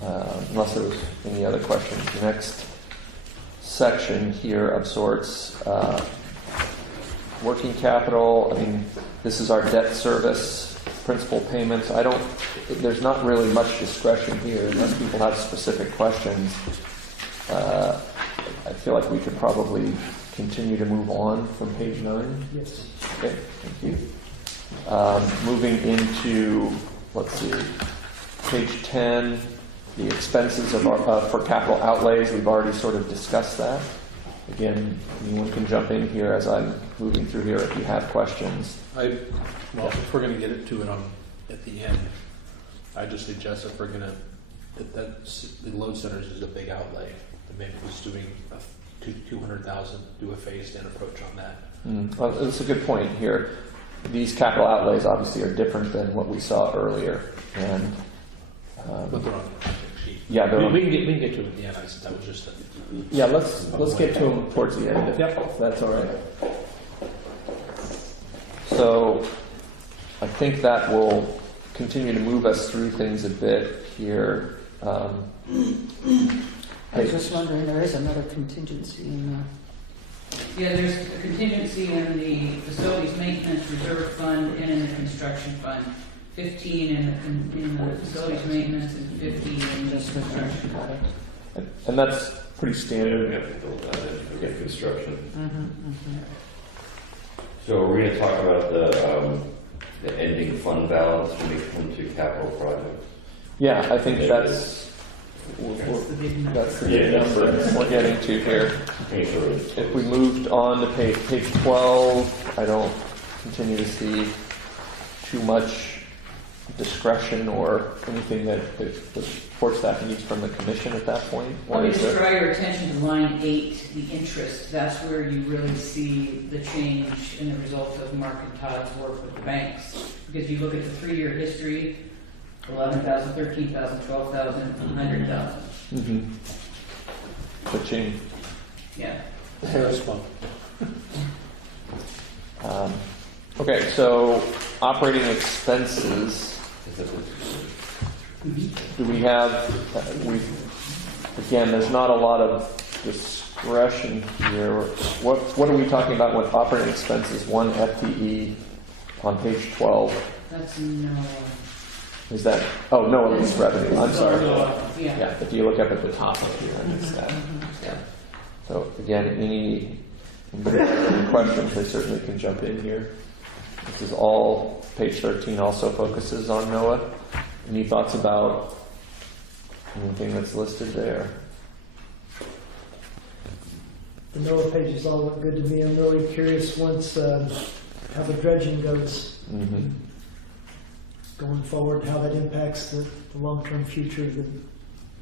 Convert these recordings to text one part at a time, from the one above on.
unless there's any other questions. The next section here of sorts, working capital. I mean, this is our debt service, principal payments. There's not really much discretion here unless people have specific questions. I feel like we could probably continue to move on from page 9. Yes. Okay, thank you. Moving into, let's see, page 10, the expenses of our, for capital outlays. We've already sort of discussed that. Again, anyone can jump in here as I'm moving through here if you have questions. If we're going to get it to it at the end, I just suggest if we're going to, the load centers is a big outlay. Maybe was doing 200,000, do a phased-in approach on that. Well, that's a good point here. These capital outlays obviously are different than what we saw earlier, and but they're on the project sheet. yeah, we can get to it at the end. That was just yeah. Let's get to them towards the end. If that's all right. So I think that will continue to move us through things a bit here. I was just wondering, there is another contingency in Yeah, there's a contingency in the facilities maintenance reserve fund and in the construction fund. 15 in the facilities maintenance and 15 in the construction fund. And that's pretty standard. We have to build that in for the construction. Mm-hmm. So we're going to talk about the ending fund balance when we come to capital projects. Yeah, I think that's the big number we're getting to here. If we moved on to page 12, I don't continue to see too much discretion or anything that the support staff needs from the commission at that point. Let me just draw your attention to line 8, the interest. That's where you really see the change in the results of Mark and Todd's work with the banks. Because you look at the 3-year history, 11,000, 13,000, 12,000, 100,000. The change. Yeah. Harris Fund. Okay, so operating expenses. Do we have? Again, there's not a lot of discretion here. What are we talking about with operating expenses? 1 FTE on page 12. That's no. Is that? Oh, no, lease revenue. I'm sorry. Yeah. If you look up at the top of here, it's that. Yeah. So again, any questions, they certainly can jump in here. This is all, page 13 also focuses on NOAA. Any thoughts about anything that's listed there? The NOAA pages all look good to me. I'm really curious once how the dredging goes going forward, how that impacts the long-term future of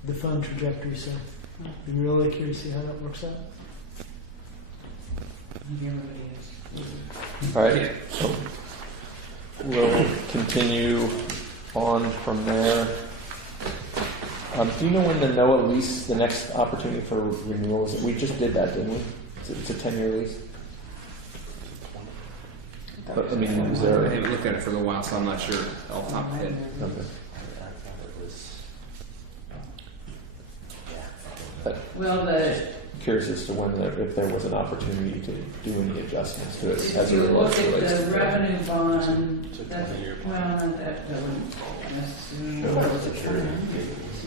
the fund trajectory. So I'd be really curious to see how that works out. All right. So we'll continue on from there. Do you know when the NOAA lease, the next opportunity for renewal is? We just did that, didn't we? It's a 10-year lease. But, I mean, is I there? haven't looked at it for a little while, so I'm not sure off the top of my head. Okay. Curious as to when, if there was an opportunity to do any adjustments to it as If you it look relates at to the that. revenue bond, that's, well, not that wouldn't necessarily.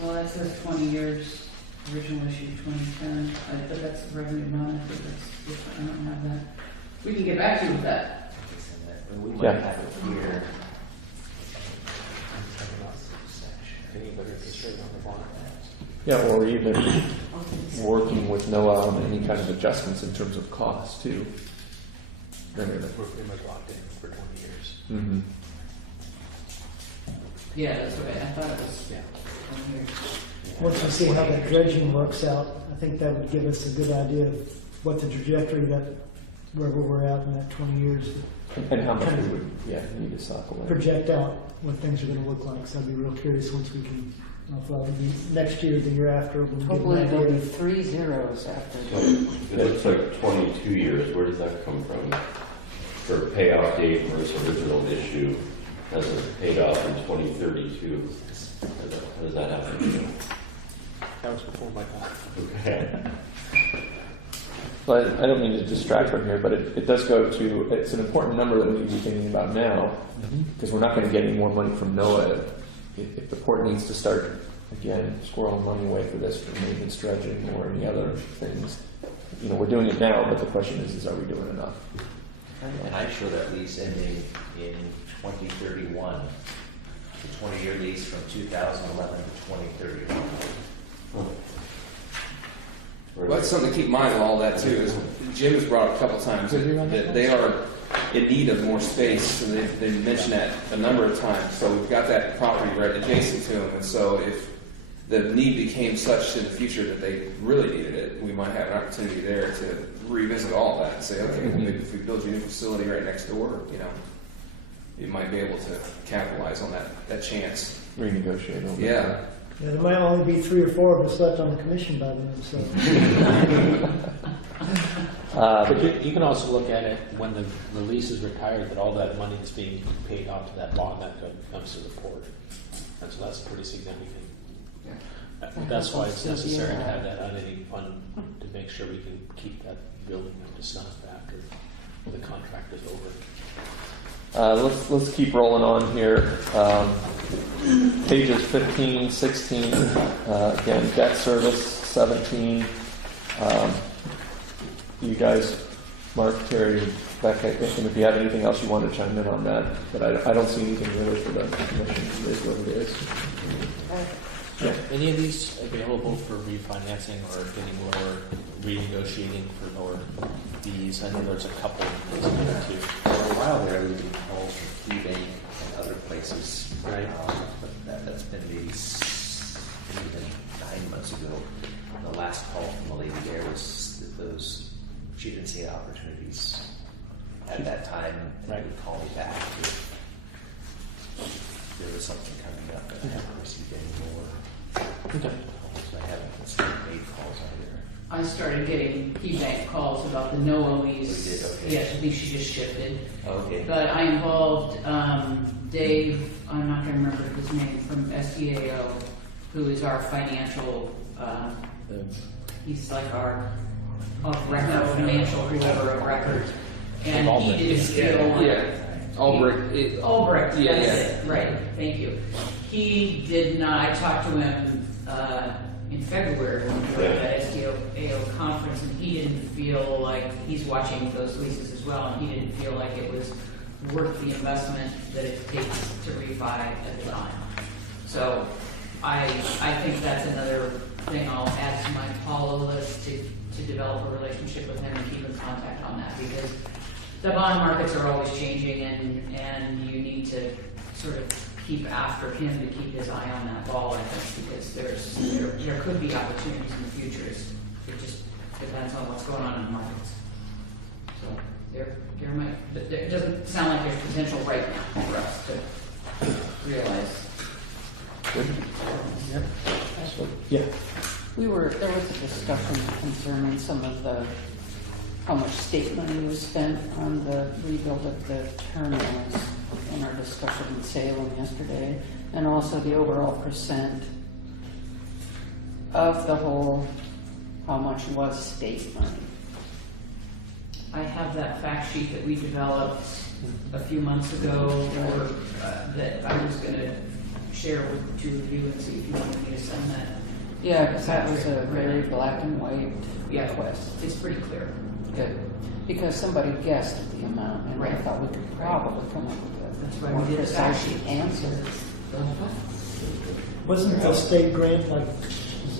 Well, that says 20 years, original issue 2010. But that's the revenue bond. I think that's different. I don't have that. We can get back to you with that. We might Yeah. have it here. Yeah, or even working with NOAA on any kind of adjustments in terms of cost too. We're pretty much locked in for 20 years. Yeah, that's what I thought it was. Yeah. 20 years. Once we see how that dredging works out, I think that would give us a good idea of what the trajectory where we're at in that 20 years. And how much we would need to sock away. Project out what things are going to look like. So I'd be real curious once we can. I don't know if that'll be next year, the year after. We'll Hopefully get an there'll be idea. 3 zeros after. So it looks like 22 years. Where does that come from? For payoff date versus original issue, as it's paid off in 2032. How does that happen? hours before my time. Okay. But I don't mean to distract from here, but it does go to, it's an important number that we need to be thinking about now, because we're not going to get any more money from NOAA. If the port needs to start, again, squirreling money away for this, for maintenance dredging or any other things, you know, we're doing it now, but the question is are we doing enough? And I show that lease ending in 2031. The 20-year lease from 2011 to 2031. Well, that's something to keep in mind with all that too. Is Jim has brought up a couple times that they are in need of more space, and they've mentioned that a number of times. So we've got that property right adjacent to them, and so if the need became such in the future that they really needed it, we might have an opportunity there to revisit all that and say, okay, well, maybe if we build you a new facility right next door, you know, you might be able to capitalize on that chance. Renegotiate a little bit. Yeah. Yeah, there might only be 3 or 4 of us left on the commission by then, so. But you can also look at it when the lease is retired, that all that money is being paid off to that bond that comes to the port. And so that's pretty significant. That's why it's necessary to have that unending fund to make sure we can keep that building up to snuff after the contract is over. Let's keep rolling on here. Pages 15, 16, again, debt service, 17. You guys, Mark, Terry, Becca, if you have anything else you want to chime in on that, but I don't see anything really for the commission. It is what it is. Yeah. Any of these available for refinancing or getting lower, renegotiating for lower fees? I know there's a couple of things in there too. For a while there, we did calls from KeyBank and other places. Right. But that's been maybe even 9 months ago. The last call from the lady there was that she didn't see opportunities at that time. And Right. would call me back if there was something coming up, and I haven't received any more. Okay. I haven't made calls either. I started getting KeyBank calls about the NOAA lease. We did, okay. Yes, I think she just shifted. Okay. But I involved Dave, I'm not going to remember his name, from SDAO, who is our financial, he's like our financial whoever of record. And he didn't feel like... Albrecht. Albrecht, that's Yeah, it, right, thank you. He did not, I talked to him in February when we were at that SDAO conference, and he didn't feel like, he's watching those leases as well, and he didn't feel like it was worth the investment that it takes to refi at the time. So I think that's another thing I'll add to my Apollo list to develop a relationship with him and keep in contact on that, because the bond markets are always changing, and you need to sort of keep after him to keep his eye on that ball, I think, because there could be opportunities in the future. It just depends on what's going on in the markets. So there might, but it doesn't sound like there's potential right now for us to realize. Good. Yep. So, yeah. There was a discussion concerning some of how much state money was spent on the rebuild of the terminals in our discussion in Salem yesterday, and also the overall percent of the whole, how much was state money. I have that fact sheet that we developed a few months ago, that I was going to share with the two of you and see if you wanted me to send that. Yeah, because that was a very black and white request. It's pretty clear. Good. Because somebody guessed at the amount, and I Right. thought we could probably come up with That's a why more we did a fact precise sheet. answer. Wasn't the state grant like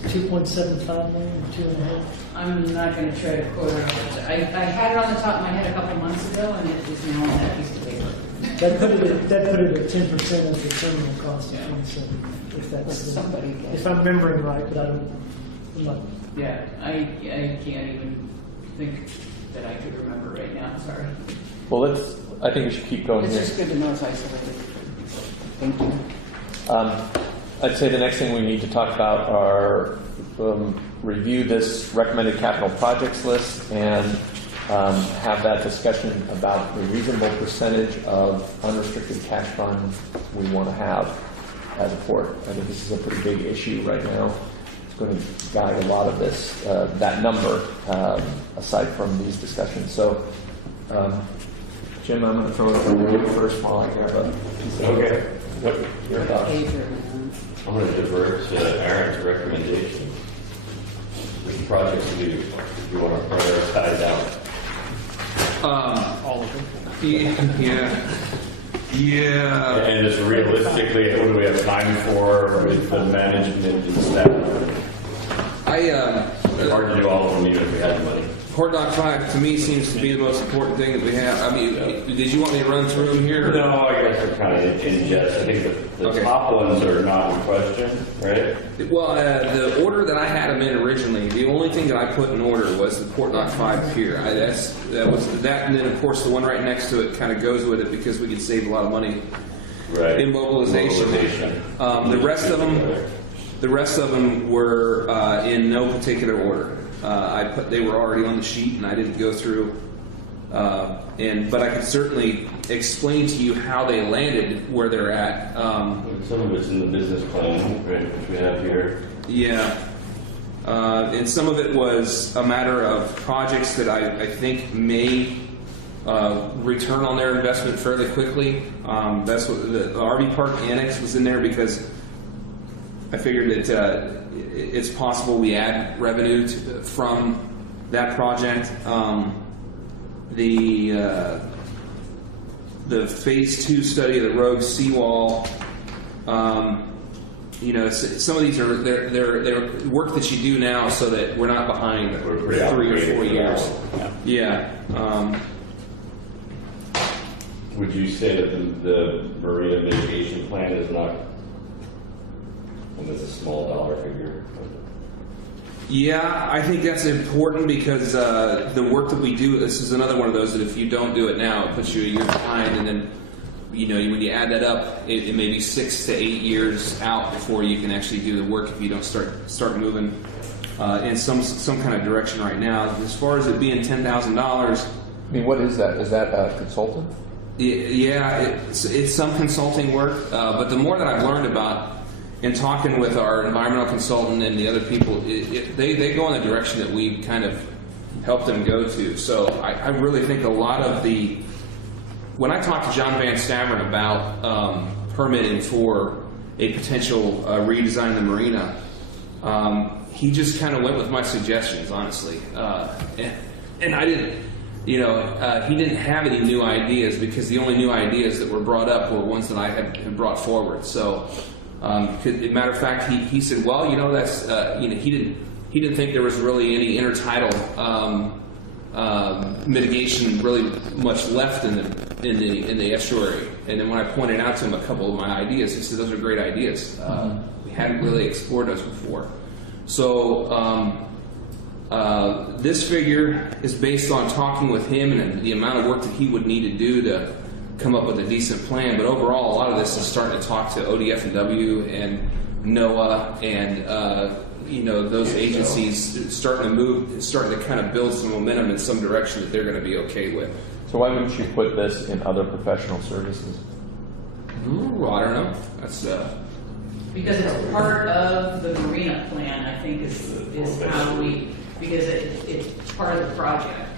2.75 million, 2.5? I'm not going to try to quote it. I had it on the top of my head a couple months ago, and it is now on that piece of paper. That put it at 10% of the terminal cost of Yeah. 27, if that's Somebody if guessed. I'm remembering right, but I'm not. Yeah, I can't even think that I could remember right now. Sorry. Well, I think we should keep going It's here. just good to know it's isolated. Thank you. I'd say the next thing we need to talk about are review this recommended capital projects list and have that discussion about the reasonable percentage of unrestricted cash fund we want to have as a port. I think this is a pretty big issue right now. going to guide a lot of this, that number, aside from these discussions. So, Jim, I'm going to throw it over to you first while I grab a piece of Okay. What your thoughts? I'm going to divert to Aaron's recommendation. Which projects do you want to prioritize out? All of them. Yeah. And just realistically, what do we have time for with the management and staff? It's hard to do all of them even if we had the money. Port Dock 5 to me seems to be the most important thing that we have. I mean, did you want me to run through them here? No, I guess they're kind of in jest. I think the Okay. top ones are not in question, right? Well, the order that I had them in originally, the only thing that I put in order was the Port Dock 5 pier. That was that, and then of course the one right next to it kind of goes with it because we could save a lot of money Right. in mobilization. The rest of them were in no particular order. They were already on the sheet, and I didn't go through. But I could certainly explain to you how they landed where they're at. Some of it's in the business plan, right, which we have here. Yeah. And some of it was a matter of projects that I think may return on their investment fairly quickly. That's what the RV Park Annex was in there because I figured that it's possible we add revenue from that project. The phase 2 study of the Rogue seawall. Some of these are they're work that you do now so that we're not behind We're 3 or 4 years. Yeah. Would you say that the marina mitigation plan is not, and it's a small dollar figure? Yeah, I think that's important because the work that we do, this is another one of those that if you don't do it now, it puts you a year behind, and then when you add that up, it may be 6 to 8 years out before you can actually do the work if you don't start moving in some kind of direction right now. As far as it being $10,000, I mean, what is that? Is that a consultant? yeah, it's some consulting work, but the more that I've learned about in talking with our environmental consultant and the other people, they go in the direction that we kind of help them go to. So I really think a lot of when I talked to John Van Staveren about permitting for a potential redesign of the marina, he just kind of went with my suggestions, honestly. And I didn't, he didn't have any new ideas because the only new ideas that were brought up were ones that I had brought forward. So, matter of fact, he said, well, that's, he didn't think there was really any intertidal mitigation really much left in the estuary. And then when I pointed out to him a couple of my ideas, he said those are great ideas. We hadn't really explored those before. So this figure is based on talking with him and the amount of work that he would need to do to come up with a decent plan. But overall, a lot of this is starting to talk to ODF&W and NOAA and those agencies starting to kind of build some momentum in some direction that they're going to be okay with. So why wouldn't you put this in other professional services? Ooh, I don't know. That's Because it's part of the marina plan, I think is how because it's part of the project.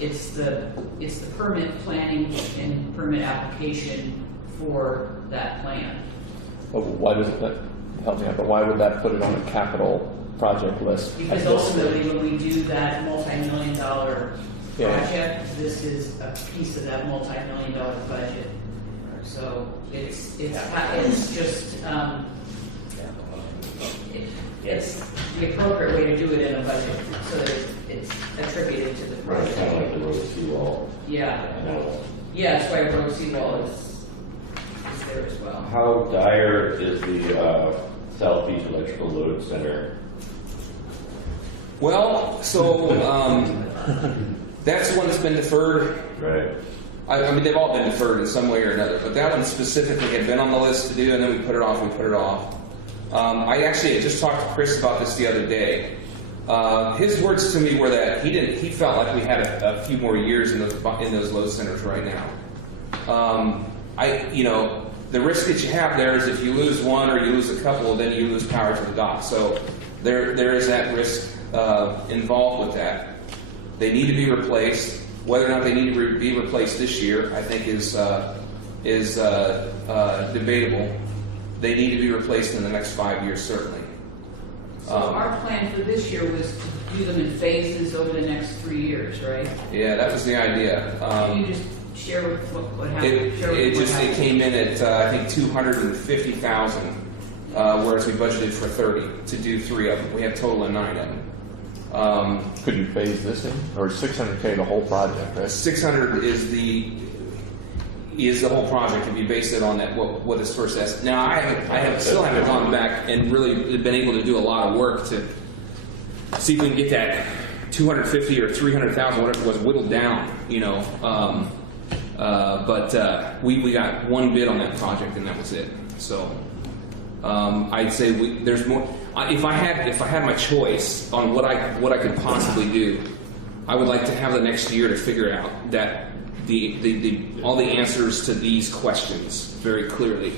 It's the permit planning and permit application for that plan. But why does that help me out? But why would that put it on a capital project list? Because ultimately, when we do that multi-million-dollar project, this is a piece of that multi-million-dollar budget. So it's just it's the appropriate way to do it in a budget, so that it's attributed to the Right, project. kind of like the road seawall. Yeah, that's why road seawall is there as well. How dire is the Southeast Electrical Load Center? well, so that's the one that's been deferred. Right. I mean, they've all been deferred in some way or another, but that one specifically had been on the list to do, and then we put it off. I actually had just talked to Chris about this the other day. His words to me were that he felt like we had a few more years in those load centers right now. the risk that you have there is if you lose one or you lose a couple, then you lose power to the dock. So there is that risk involved with that. They need to be replaced. Whether or not they need to be replaced this year, I think is debatable. They need to be replaced in the next 5 years, certainly. So our plan for this year was to do them in phases over the next 3 years, right? Yeah, that was the idea. Can you just share what happened? It came in at I think 250,000, whereas we budgeted for 30 to do 3 of them. We have a total of 9 of them. Could you phase this in, or 600K the whole project? Right? 600 is the whole project. If you base it on that, what is first estimate. Now still haven't gone back and really been able to do a lot of work to see if we can get that 250 or 300,000, whatever it was, whittled down. But we got one bid on that project and that was it. So I'd say there's more. If I had my choice on what I could possibly do, I would like to have the next year to figure out that all the answers to these questions very clearly,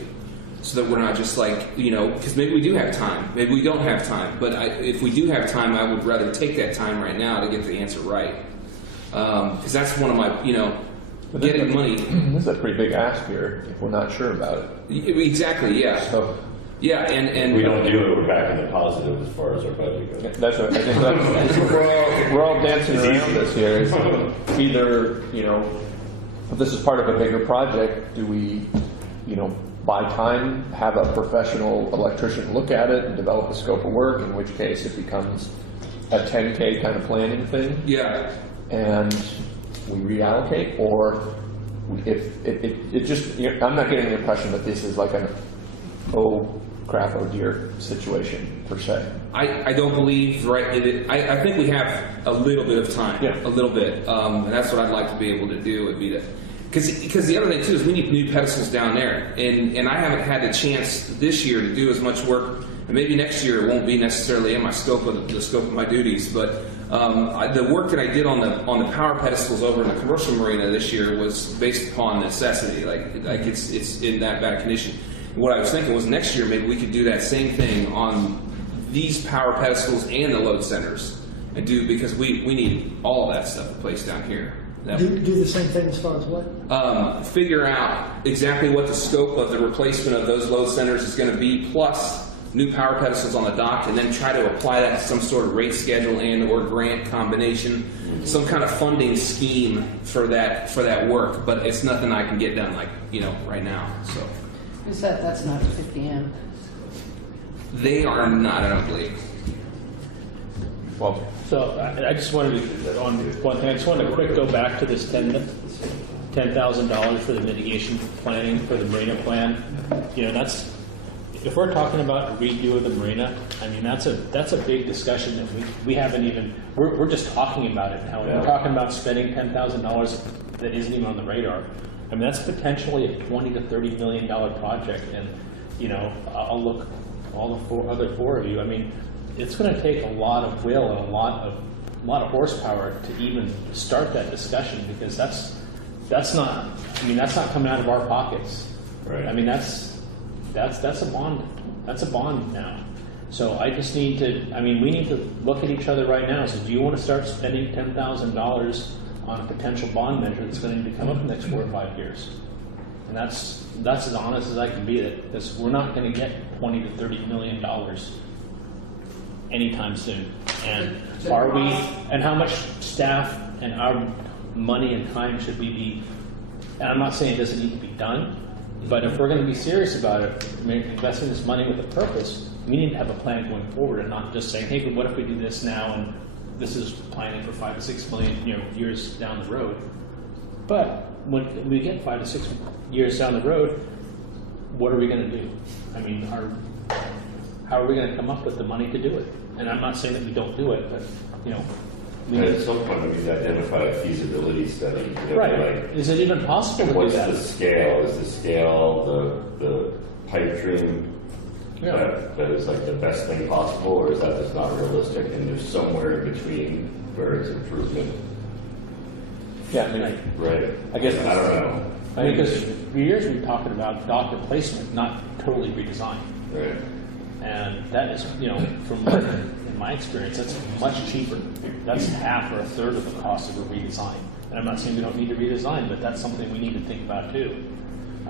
so that we're not just like, because maybe we do have time, maybe we don't have time, but if we do have time, I would rather take that time right now to get the answer right, because that's one of my, getting money. This is a pretty big ask here if we're not sure about it. Exactly, yeah. So, yeah, and If we don't do it, we're back in the positive as far as our budget goes. that's what I think. We're all dancing around this here. It's either, if this is part of a bigger project, do we, buy time, have a professional electrician look at it and develop a scope of work, in which case it becomes a 10K kind of planning thing, yeah. and we reallocate, or if it just, I'm not getting the impression that this is like an oh dear situation per se. I don't believe I think we have a little bit of time, Yeah. a little bit, and that's what I'd like to be able to do. Would be to, because the other thing too is we need new pedestals down there, and I haven't had the chance this year to do as much work, and maybe next year it won't be necessarily in my scope of the scope of my duties, but the work that I did on the power pedestals over in the commercial marina this year was based upon necessity, like it's in that bad condition. What I was thinking was next year maybe we could do that same thing on these power pedestals and the load centers, and because we need all of that stuff placed down here. Do the same thing as far as what? Figure out exactly what the scope of the replacement of those load centers is going to be, plus new power pedestals on the dock, and then try to apply that to some sort of rate schedule and or grant combination, some kind of funding scheme for that work. But it's nothing I can get done right now. So. That's not at 50 PM. They are not, I don't believe. Well, So I just wanted to, on one thing, I just wanted to quick go back to this $10,000 for the mitigation planning for the marina plan. That's, if we're talking about a redo of the marina, I mean, that's a big discussion that we haven't even, we're just talking about it now. Yeah. We're talking about spending $10,000 that isn't even on the radar. I mean, that's potentially a $20 to $30 million project, and I'll look all the other four of you. I mean, it's going to take a lot of will and a lot of horsepower to even start that discussion, because that's not coming out of our pockets. Right. I mean, that's a bond. That's a bond now. So I just need to. I mean, we need to look at each other right now. So, do you want to start spending $10,000 on a potential bond measure that's going to come up in the next 4 or 5 years? And that's as honest as I can be. Because we're not going to get $20 to $30 million anytime soon. And are we? And how much staff and our money and time should we be? And I'm not saying it doesn't need to be done, but if we're going to be serious about it, investing this money with a purpose, we need to have a plan going forward, and not just saying, hey, but what if we do this now, and this is planning for 5 to 6 million years down the road. But when we get 5 to 6 years down the road, what are we going to do? I mean, how are we going to come up with the money to do it? And I'm not saying that we don't do it, but And at some point, we need to identify a feasibility study. Right. Like, Is it even possible to do what's that? the scale? Is the scale the pipe dream that is like the best thing possible, or is that just not realistic and there's somewhere in between where it's improvement? yeah, I mean, Right. I guess I don't know. I mean, because for years we've been talking about dock replacement, not totally redesign. Right. And that is, in my experience, that's much cheaper. That's half or a third of the cost of a redesign. And I'm not saying we don't need to redesign, but that's something we need to think about too.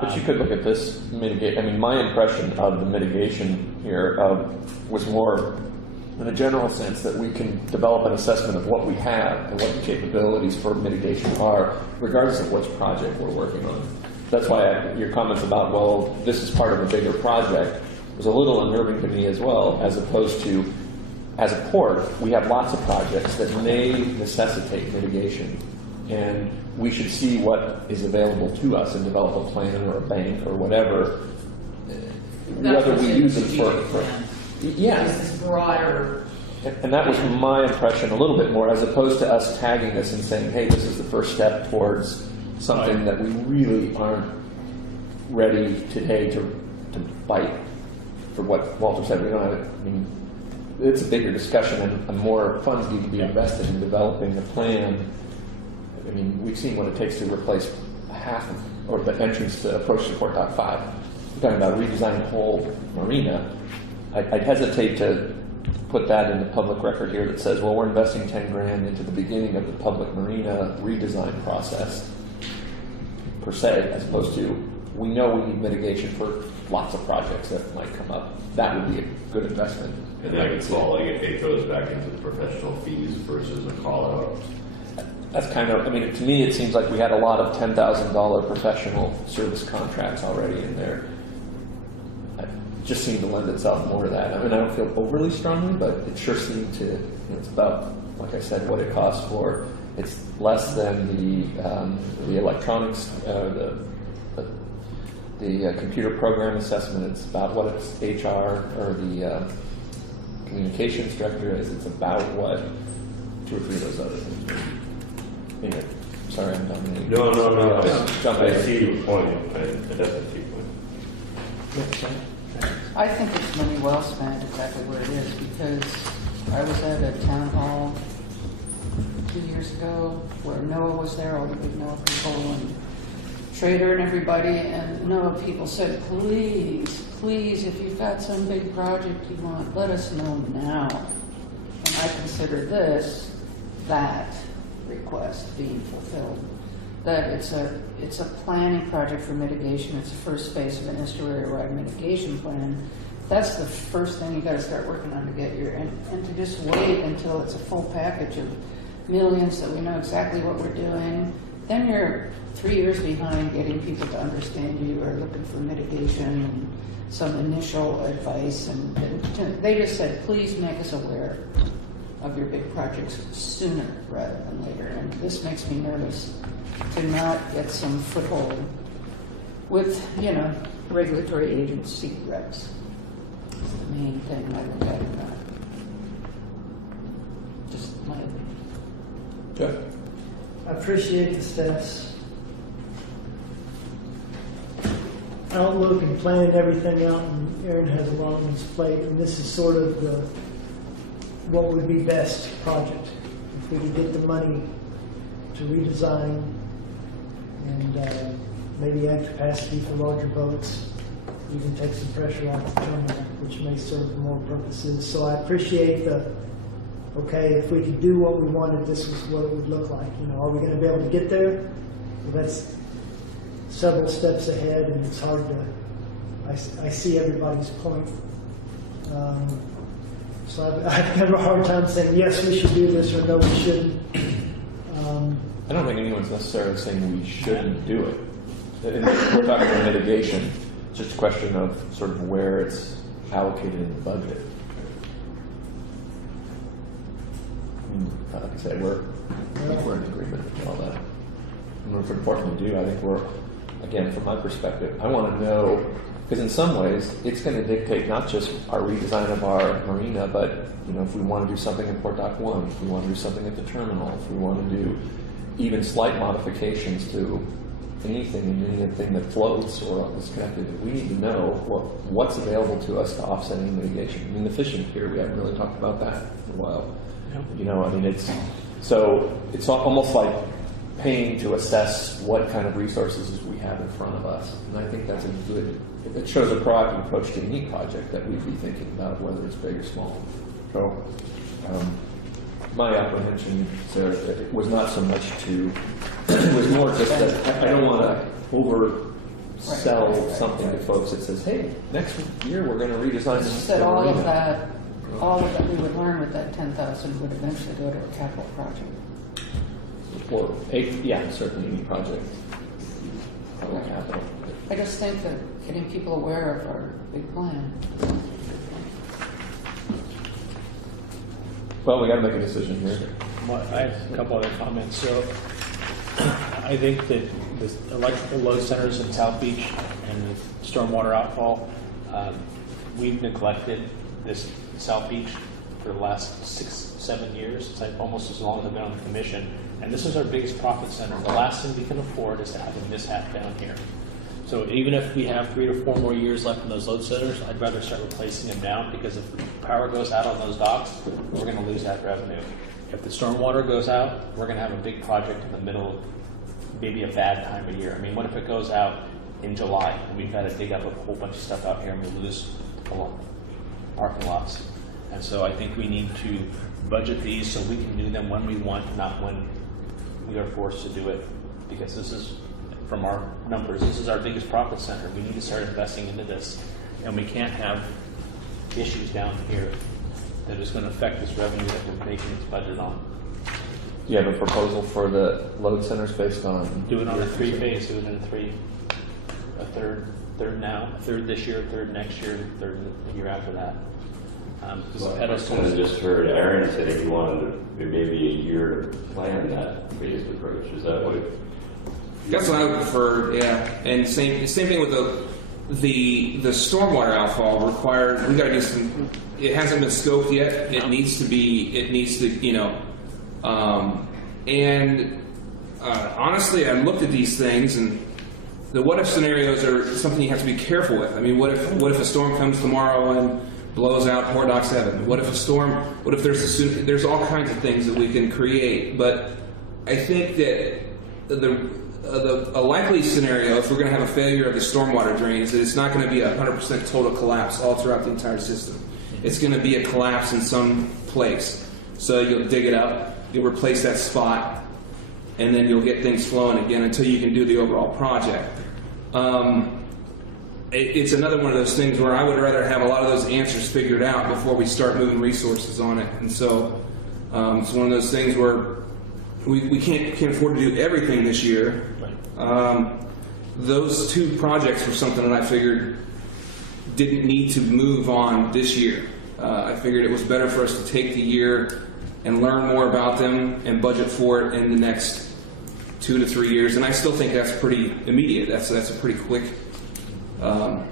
But you could look at this mitigate. I mean, my impression of the mitigation here was more in a general sense that we can develop an assessment of what we have and what the capabilities for mitigation are, regardless of which project we're working on. That's why your comments about, well, this is part of a bigger project, was a little unnerving to me as well, as opposed to, as a port, we have lots of projects that may necessitate mitigation. And we should see what is available to us and develop a plan or a bank or whatever, whether we use them for yeah. This broader. And that was my impression a little bit more, as opposed to us tagging this and saying, hey, this is the first step towards something that we really aren't ready today to bite. For what Walter said, we don't have it. I mean, it's a bigger discussion, and more funds need to be invested in developing the plan. I mean, we've seen what it takes to replace half of, or the entrance to approach to Port Dock 5. We're talking about redesigning the whole marina. I'd hesitate to put that in the public record here that says, well, we're investing 10 grand into the beginning of the public marina redesign process, per se, as opposed to, we know we need mitigation for lots of projects that might come up. That would be a good investment. And that could fall, like, it goes back into the professional fees versus a call out. That's kind of, I mean, to me, it seems like we had a lot of $10,000 professional service contracts already in there. It just seemed to lend itself more to that. I mean, I don't feel overly strongly, but it sure seemed to, it's about, like I said, what it costs for. It's less than the electronics, the computer program assessment. It's about what its HR or the communications director is. It's about what 2 or 3 of those other things. Anyway, sorry, I'm dominating. No. Jump I in. see your point. I definitely see your point. I think it's money well spent exactly where it is, because I was at a town hall 2 years ago where Noah was there, all the big Noah people, and Trader and everybody, and Noah people said, please, if you've got some big project you want, let us know now. And I consider that request being fulfilled. That it's a planning project for mitigation. It's the first phase of an estuary-wide mitigation plan. That's the first thing you got to start working on to get your, and to just wait until it's a full package of millions that we know exactly what we're doing. Then you're 3 years behind getting people to understand you or looking for mitigation and some initial advice. And they just said, please make us aware of your big projects sooner rather than later. And this makes me nervous to not get some foothold with, regulatory agency reps. It's the main thing I look at in that. Just my opinion. Jeff? I appreciate the staff's outlook and planning everything out, and Aaron has a lot on his plate, and this is sort of what would be best project. If we could get the money to redesign and maybe add capacity for larger boats, even take some pressure off the terminal, which may serve more purposes. So I appreciate okay, if we could do what we wanted, this is what it would look like. Are we going to be able to get there? Well, that's several steps ahead, and it's hard to, I see everybody's point. So I have a hard time saying, yes, we should do this, or no, we shouldn't. I don't think anyone's necessarily saying we shouldn't do it. We're talking about mitigation. It's just a question of sort of where it's allocated in the budget. Like I said, I think we're in agreement with all that. And if it's important to do, I think we're, again, from my perspective, I want to know, because in some ways, it's going to dictate not just our redesign of our marina, but if we want to do something in Port Dock 1, if we want to do something at the terminal, if we want to do even slight modifications to anything and anything that floats or is connected, we need to know what's available to us to offset any mitigation. I mean, the fishing pier, we haven't really talked about that for a while. It's almost like paying to assess what kind of resources we have in front of us. And I think that's a good, it shows a proactive approach to any project that we'd be thinking about, whether it's big or small. So, my apprehension, Sarah, it was not so much to, it was more just that I don't want to oversell something to folks that says, hey, next year we're going to redesign this. Said all of that we would learn with that 10,000 would eventually go to a capital project. Or, yeah, certainly any project. Probably capital. I just think that getting people aware of our big plan. Well, we got to make a decision here. Well, I have a couple other comments. So I think that the electrical load centers in South Beach and the stormwater outfall, we've neglected this South Beach for the last 6-7 years. It's like almost as long as I've been on the commission. And this is our biggest profit center. The last thing we can afford is to have a mishap down here. So even if we have 3 or 4 more years left in those load centers, I'd rather start replacing them now, because if the power goes out on those docks, we're going to lose that revenue. If the stormwater goes out, we're going to have a big project in the middle of maybe a bad time of year. I mean, what if it goes out in July and we've got to dig up a whole bunch of stuff out here and we lose a lot parking lots? And so I think we need to budget these so we can do them when we want, not when we are forced to do it, because this is, from our numbers, this is our biggest profit center. We need to start investing into this, and we can't have issues down here that is going to affect this revenue that we're making this budget on. Do you have a proposal for the load centers based on? Do it on a 3-phase, do it in a third now, a third this year, a third next year, a third the year after that. I just heard Aaron say he wanted maybe a year to plan that phased approach. Is that what? That's what I would prefer, yeah. And same thing with the stormwater outfall required. We got to do some. It hasn't been scoped yet. It needs to be. It needs to, honestly, I looked at these things, and the what if scenarios are something you have to be careful with. I mean, what if a storm comes tomorrow and blows out Port Dock 7? What if a storm? What if there's all kinds of things that we can create? But I think that a likely scenario, if we're going to have a failure of the stormwater drain, is that it's not going to be a 100% total collapse all throughout the entire system. It's going to be a collapse in some place. So you'll dig it up, you'll replace that spot, and then you'll get things flowing again until you can do the overall project. It's another one of those things where I would rather have a lot of those answers figured out before we start moving resources on it. And so it's one of those things where we can't afford to do everything this year. Those 2 projects were something that I figured didn't need to move on this year. I figured it was better for us to take the year and learn more about them and budget for it in the next 2 to 3 years. And I still think that's pretty immediate. That's a pretty quick. I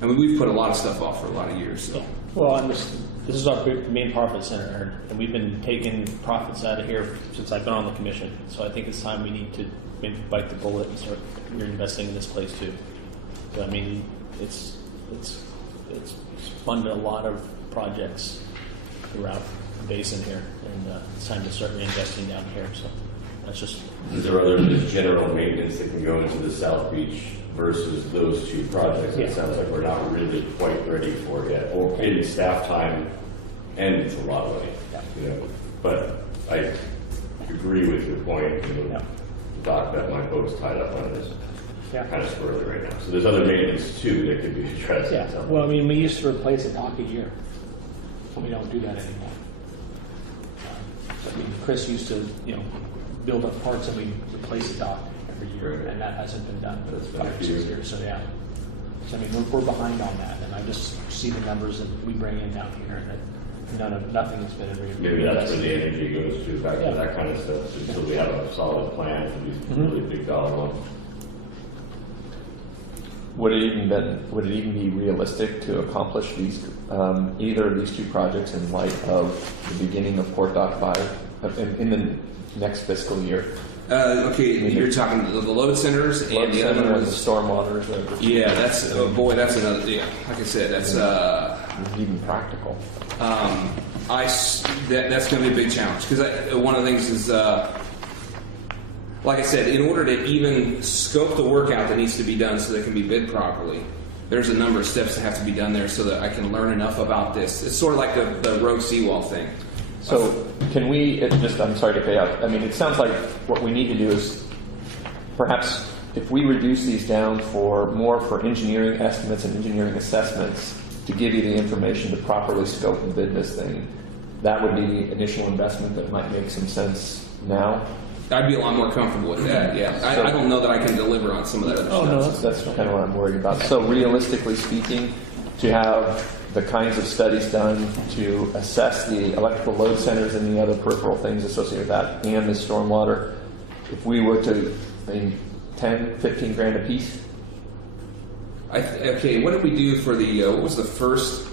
mean, we've put a lot of stuff off for a lot of years. So. Well, and this is our main profit center, and we've been taking profits out of here since I've been on the commission. So I think it's time we need to maybe bite the bullet and start investing in this place too. So I mean, it's funded a lot of projects throughout the basin here, and it's time to start reinvesting down here. So that's just. Is there other general maintenance that can go into the South Beach versus those 2 projects? It sounds like we're not really quite ready for yet, or in staff time, and it's a lot of money. But I agree with your point. The dock that my boat's tied up on is kind of squirrely right now. So there's other maintenance too that could be addressed. Yeah. Well, I mean, we used to replace a dock a year. We don't do that anymore. I mean, Chris used to, build up parts and we replace a dock every year, and that hasn't been done for 5 or 6 years. So yeah. So I mean, we're behind on that, and I just see the numbers that we bring in down here, and nothing has been reinvested. Maybe that's where the energy goes to, back to that kind of stuff, so we have a solid plan for these really big dollar ones. Would it even be realistic to accomplish these either of these 2 projects in light of the beginning of Port Dock 5 in the next fiscal year? Okay, you're talking the load centers and the other and the ones. stormwaters. Yeah, that's that's another. Yeah, like I said, that's even practical. That's going to be a big challenge because one of the things is like I said, in order to even scope the work out that needs to be done so that it can be bid properly, there's a number of steps that have to be done there so that I can learn enough about this. It's sort of like the rogue seawall thing. So can we, I'm sorry to pay out. I mean, it sounds like what we need to do is perhaps if we reduce these down more for engineering estimates and engineering assessments to give you the information to properly scope and bid this thing, that would be the initial investment that might make some sense now. I'd be a lot more comfortable with that, yeah. I don't know that I can deliver on some of that other stuff. No, that's kind of what I'm worried about. So realistically speaking, to have the kinds of studies done to assess the electrical load centers and the other peripheral things associated with that and the stormwater, if we were to, 10, 15 grand a piece? Okay, what did we do for the, what was the first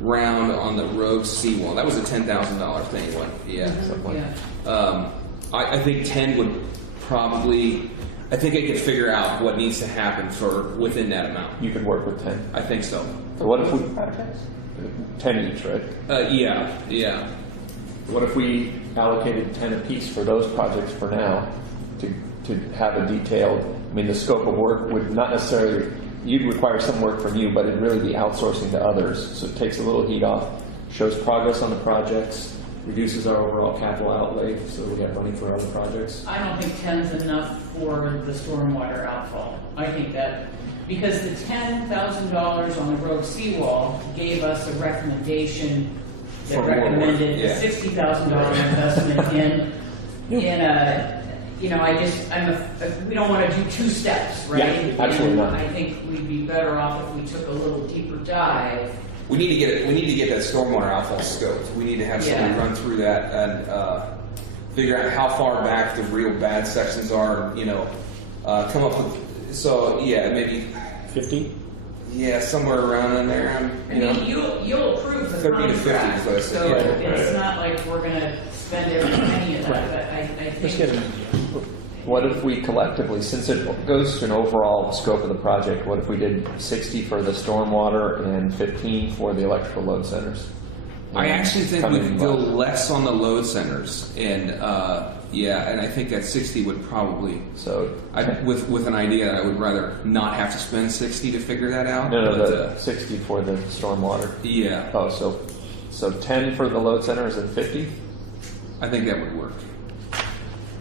round on the rogue seawall? That was a $10,000 thing, wasn't it? Yeah. Something like that. Yeah. I think 10 would probably, I think I could figure out what needs to happen for within that amount. You could work with 10. I think so. So what if we, 10 each, right? Yeah. What if we allocated 10 apiece for those projects for now to have a detailed, the scope of work would not necessarily, you'd require some work from you, but it'd really be outsourcing to others. So it takes a little heat off, shows progress on the projects, reduces our overall capital outlay so we have money for other projects. I don't think 10's enough for the stormwater outfall. I think that, because the $10,000 on the rogue seawall gave us a recommendation that For more work, recommended yeah. a $60,000 investment in a, we don't want to do two steps, right? Yeah, absolutely not. I think we'd be better off if we took a little deeper dive. We need to get that stormwater outfall scoped. We need to have somebody Yeah. run through that and figure out how far back the real bad sections are. Come up with maybe 50? somewhere around in there. You'll approve the 30 to 50 contract, close, so yeah. it's not like we're going to spend every penny of that. But I Let's get think an idea. What if we collectively, since it goes to an overall scope of the project, what if we did 60 for the stormwater and 15 for the electrical load centers? I actually think we Coming could go less. less on the load centers, and and I think that 60 would probably. So With an idea, I would rather not have to spend 60 to figure that out. no, but, the 60 for the stormwater. yeah, Oh, so 10 for the load centers and 50? I think that would work.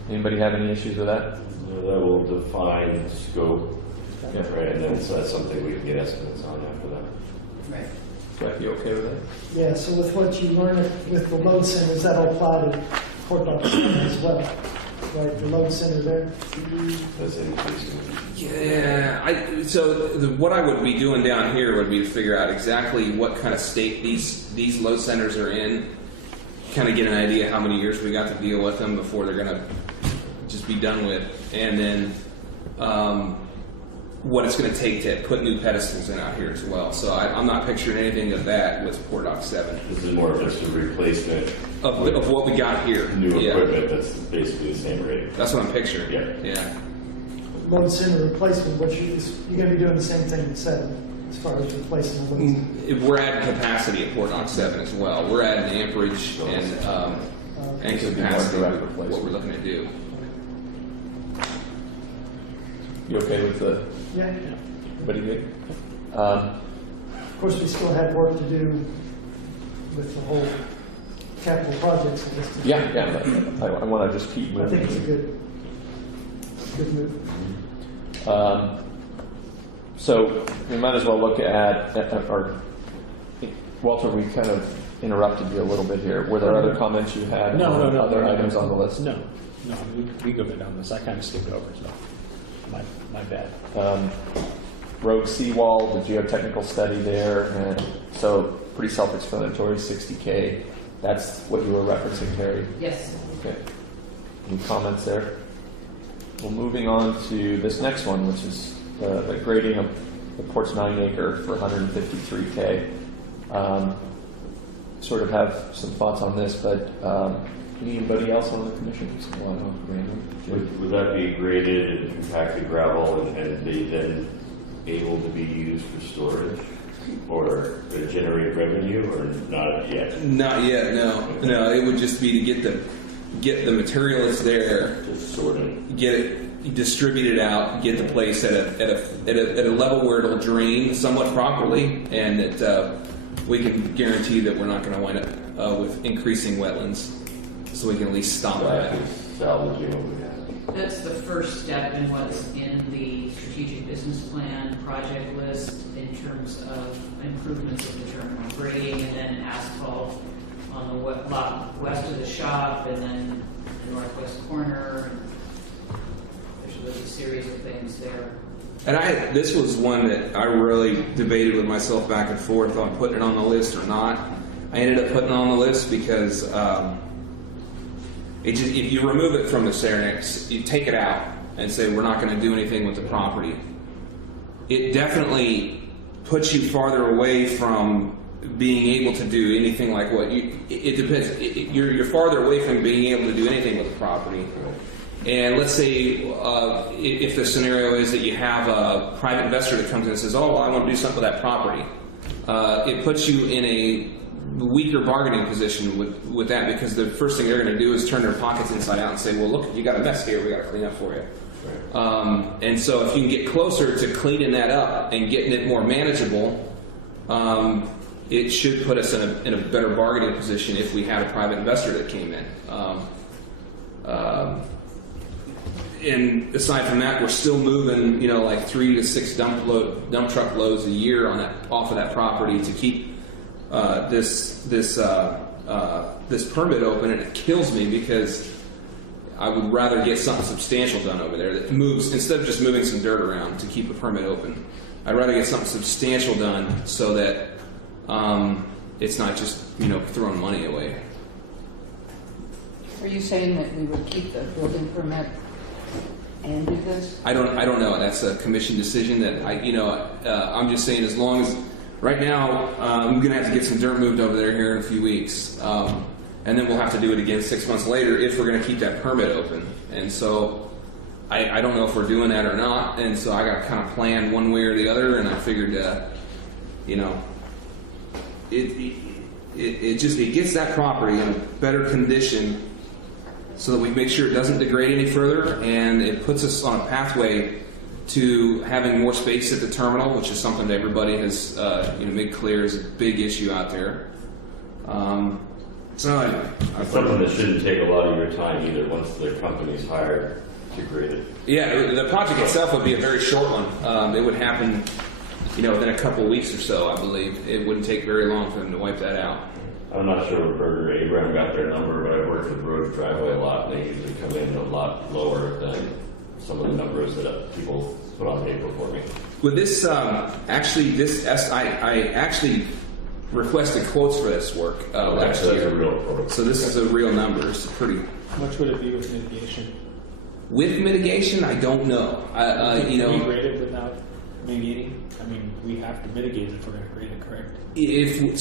Anybody have any issues with that? That will define scope, Yeah. right, and then so that's something we can get estimates on after that. right. Jeff, you okay with that? Yeah, so with what you learn with the load centers, that'll apply to Port Dock as well, right? The load center there. That's increasing. Yeah, what I would be doing down here would be to figure out exactly what kind of state these load centers are in, kind of get an idea how many years we got to deal with them before they're going to just be done with, and then what it's going to take to put new pedestals in out here as well. So I'm not picturing anything of that with Port Dock 7. This is more of just a replacement Of what we got here. new Yeah. equipment that's basically the same rate. That's what I'm picturing. Yeah. Load center replacement, you're going to be doing the same thing in 7 as far as replacing the load center. We're adding capacity at Port Dock 7 as well. We're adding amperage and capacity with what we're looking to do. You okay with the, Yeah. everybody good? Of course, we still have work to do with the whole capital projects. But I want to just keep I moving. think it's a good move. So we might as well look at or Walter, we kind of interrupted you a little bit here. Were there other comments you had? No. on Other items on the list? No, we go down this. I kind of skipped over, so my bad. Rogue seawall, the geotechnical study there, and so pretty self-explanatory, 60K. That's what you were referencing, Terry. Yes. Okay. Any comments there? Well, moving on to this next one, which is the grading of the Port's 9-acre for 153K. Sort of have some thoughts on this, but anybody else on the commission? Would that be graded and compacted gravel and be then able to be used for storage or to generate revenue or not yet? Not yet, no. It would just be to get get the material that's there, Just sort of. get it distributed out, get the place at a level where it'll drain somewhat properly, and that we can guarantee that we're not going to wind up with increasing wetlands, so we can at least stop that. Salvaging what we have. That's the first step in what's in the strategic business plan project list in terms of improvements of the terminal, grading and then asphalt on the lot west of the shop and then the northwest corner. There's a series of things there. And this was one that I really debated with myself back and forth on putting it on the list or not. I ended up putting it on the list because if you remove it from the Cernex, you take it out and say we're not going to do anything with the property, it definitely puts you farther away from being able to do anything like what you. It depends. You're farther away from being able to do anything with the property. And let's say if the scenario is that you have a private investor that comes in and says, "Oh, well, I want to do something with that property," it puts you in a weaker bargaining position with that, because the first thing they're going to do is turn their pockets inside out and say, "Well, look, you got a mess here. We got to clean up for you." And so, if you can get closer to cleaning that up and getting it more manageable, it should put us in a better bargaining position if we had a private investor that came in. And aside from that, we're still moving, like 3 to 6 dump truck loads a year off of that property to keep this permit open, and it kills me because I would rather get something substantial done over there that moves, instead of just moving some dirt around to keep a permit open. I'd rather get something substantial done so that it's not just throwing money away. Are you saying that we would keep the building permit and do this? I don't know. That's a commission decision that I'm just saying, as long as right now I'm going to have to get some dirt moved over there here in a few weeks, and then we'll have to do it again 6 months later if we're going to keep that permit open. And so I don't know if we're doing that or not. And so I got to kind of plan one way or the other. And I figured, it gets that property in a better condition, so that we make sure it doesn't degrade any further, and it puts us on a pathway to having more space at the terminal, which is something that everybody has made clear is a big issue out there. It's something that shouldn't take a lot of your time either once the company's hired to grade it. Yeah, the project itself would be a very short one. It would happen, within a couple of weeks or so, I believe. It wouldn't take very long for them to wipe that out. I'm not sure where Berger or Abraham got their number, but I worked with Road Driveway a lot, and they usually come in a lot lower than some of the numbers that people put on paper for me. With this, I actually requested quotes for this work last That's year. a real quote. So this is a real number. It's pretty. How much would it be with mitigation? With mitigation, I don't know. Can we grade it without mitigating? I mean, we have to mitigate it if we're going to grade it, correct? If you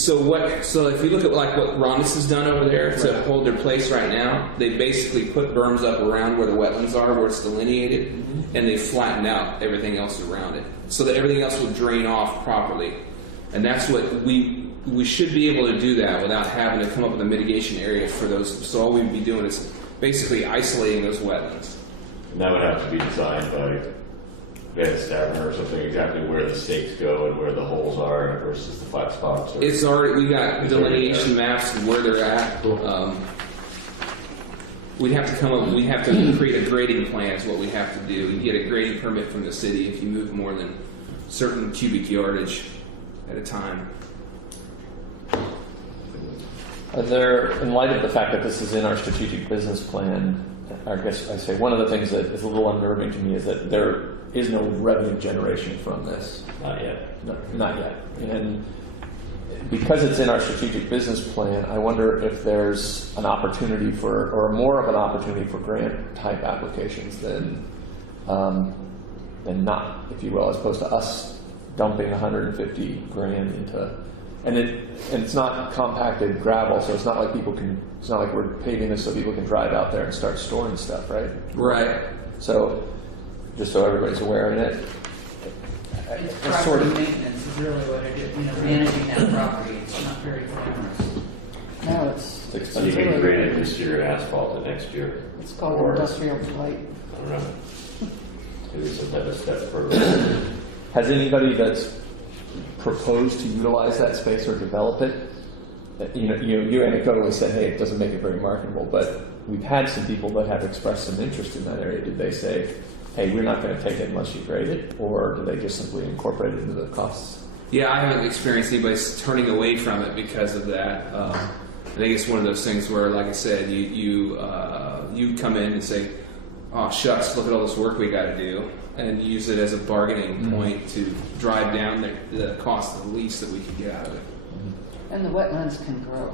look at like what Rhombus has done over there to hold their place right now, they basically put berms up around where the wetlands are, where it's delineated, and they flattened out everything else around it, so that everything else will drain off properly. And that's what we should be able to do that without having to come up with a mitigation area for those. So all we'd be doing is basically isolating those wetlands. And that would have to be designed by Van Stavner or something, exactly where the stakes go and where the holes are versus the flat spots. It's already, we got delineation maps of where they're at. We'd have to create a grading plan is what we have to do. You get a grading permit from the city if you move more than certain cubic yardage at a time. In light of the fact that this is in our strategic business plan, I guess I say one of the things that is a little unnerving to me is that there is no revenue generation from this. Not yet. No, not yet. And because it's in our strategic business plan, I wonder if there's an opportunity or more of an opportunity for grant type applications than not, if you will, as opposed to us dumping 150 grand into, and it's not compacted gravel, so it's not like it's not like we're paving this so people can drive out there and start storing stuff, right? Right. So, just so everybody's aware of it. It's property maintenance is really what it is, managing that property. It's not very glamorous. No, it's So you expensive. can grade it this year, asphalt it next year. It's called Or- industrial delight. I don't know. Maybe some type of step further. Has anybody that's proposed to utilize that space or develop it? You anecdotally said, hey, it doesn't make it very marketable, but we've had some people that have expressed some interest in that area. Did they say, hey, we're not going to take it unless you grade it, or do they just simply incorporate it into the costs? Yeah, I haven't experienced anybody turning away from it because of that. I think it's one of those things where, like I said, you come in and say, "Oh shucks, look at all this work we got to do," and use it as a bargaining point to drive down the cost of the lease that we can get out of it. And the wetlands can grow.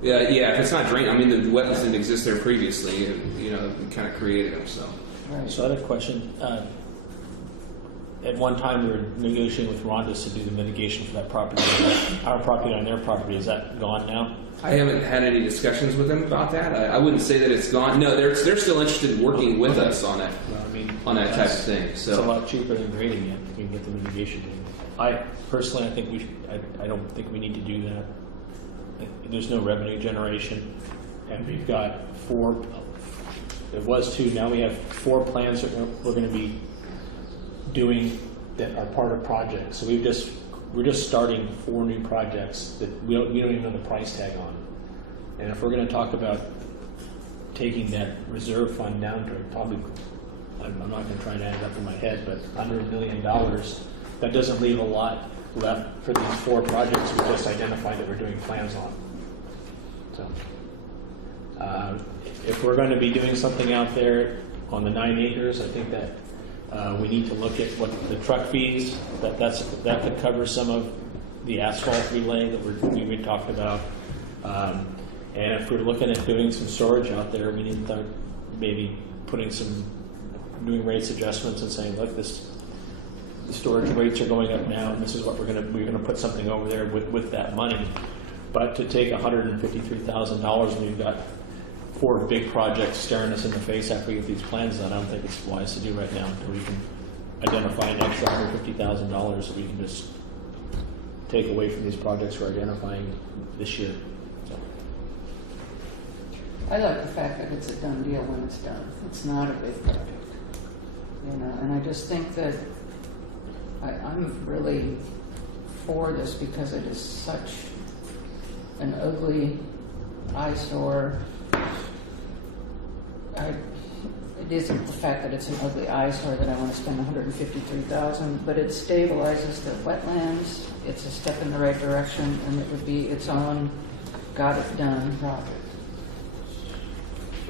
Yeah, if it's not drained, I mean, the wetlands didn't exist there previously, and we kind of created them. So Right. So I had a question. At one time, we were negotiating with Rondas to do the mitigation for that property, our property on their property. Is that gone now? I haven't had any discussions with them about that. I wouldn't say that it's gone. No, they're still interested in working with us on it, Well, I mean, on that type of thing. it's a So lot cheaper than grading it. We can get the mitigation done. I personally, I think we should. I don't think we need to do that. There's no revenue generation, and we've got 4. It was 2. Now we have 4 plans that we're going to be doing that are part of projects. So we're just starting 4 new projects that we don't even know the price tag on. And if we're going to talk about taking that reserve fund down to probably, I'm not going to try and add it up in my head, but under $1 million, that doesn't leave a lot left for these 4 projects we just identified that we're doing plans on. So, if we're going to be doing something out there on the 9 acres, I think that we need to look at what the truck fees, that could cover some of the asphalt relay that we talked about. And if we're looking at doing some storage out there, we need to maybe doing rates adjustments and saying, look, the storage rates are going up now, and this is what we're going to put something over there with that money. But to take $153,000 and we've got 4 big projects staring us in the face after we get these plans done, I don't think it's wise to do right now until we can identify an extra $150,000 that we can just take away from these projects we're identifying this year. So. I like the fact that it's a done deal when it's done. It's not a big project. And I just think that I'm really for this because it is such an ugly eyesore. It isn't the fact that it's an ugly eyesore that I want to spend $153,000, but it stabilizes the wetlands. It's a step in the right direction, and it would be its own got it done project.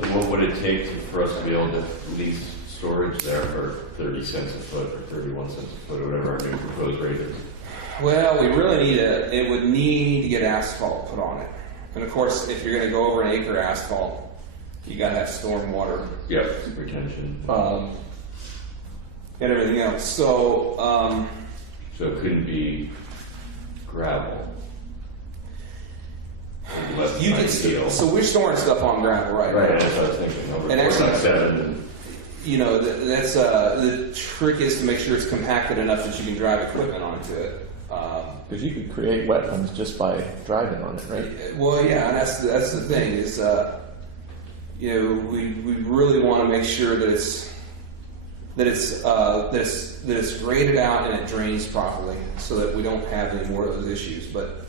So what would it take for us to be able to lease storage there for 30 cents a foot or 31 cents a foot or whatever our new proposed rate is? well, we really it would need to get asphalt put on it. And of course, if you're going to go over an acre asphalt, you got to have storm water Yep. Retention. and everything else. So So it couldn't be gravel. Less you than can steel. so we're storing stuff on gravel, right? Right, that's what I was thinking. Over And actually- 4.7. That's the trick is to make sure it's compacted enough that you can drive equipment onto it. Because you could create wetlands just by driving on it, right? Well, yeah, and that's the thing is, we really want to make sure that it's graded out and it drains properly, so that we don't have any more of those issues. But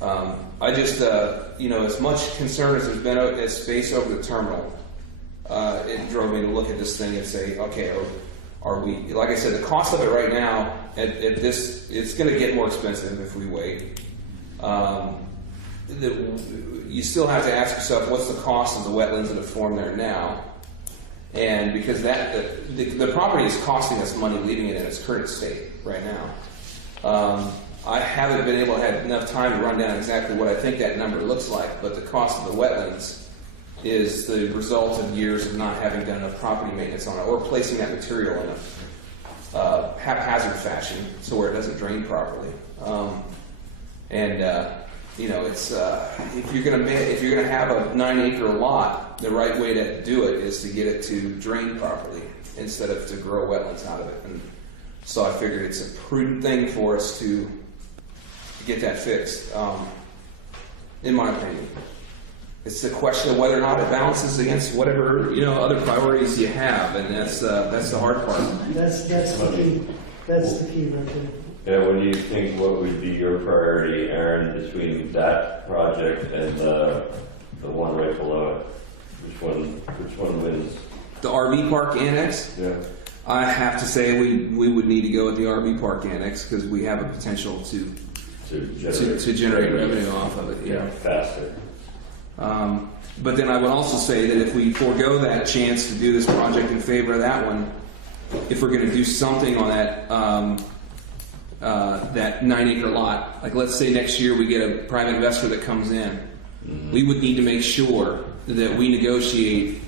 I just, as much concern as there's been at space over the terminal, it drove me to look at this thing and say, okay, are we? Like I said, the cost of it right now at this, it's going to get more expensive if we wait. You still have to ask yourself, what's the cost of the wetlands that have formed there now? And because the property is costing us money leaving it in its current state right now. I haven't been able to have enough time to run down exactly what I think that number looks like, but the cost of the wetlands is the result of years of not having done enough property maintenance on it, or placing that material in a haphazard fashion so where it doesn't drain properly. It's if you're gonna have a 9-acre lot, the right way to do it is to get it to drain properly instead of to grow wetlands out of it. And so I figured it's a prudent thing for us to get that fixed, in my opinion. It's a question of whether or not it balances against whatever, other priorities you have, and that's the hard part. That's the key. That's the key right there. Yeah, what do you think, what would be your priority, Aaron, between that project and the one right below it? Which one wins? The RV park annex, Yeah. I have to say we would need to go with the RV park annex because we have a potential to generate revenue off of it. Yeah. Faster. But then I would also say that if we forego that chance to do this project in favor of that one, if we're going to do something on that 9-acre lot, like let's say next year we get a private investor that comes in, we would need to make sure that we negotiate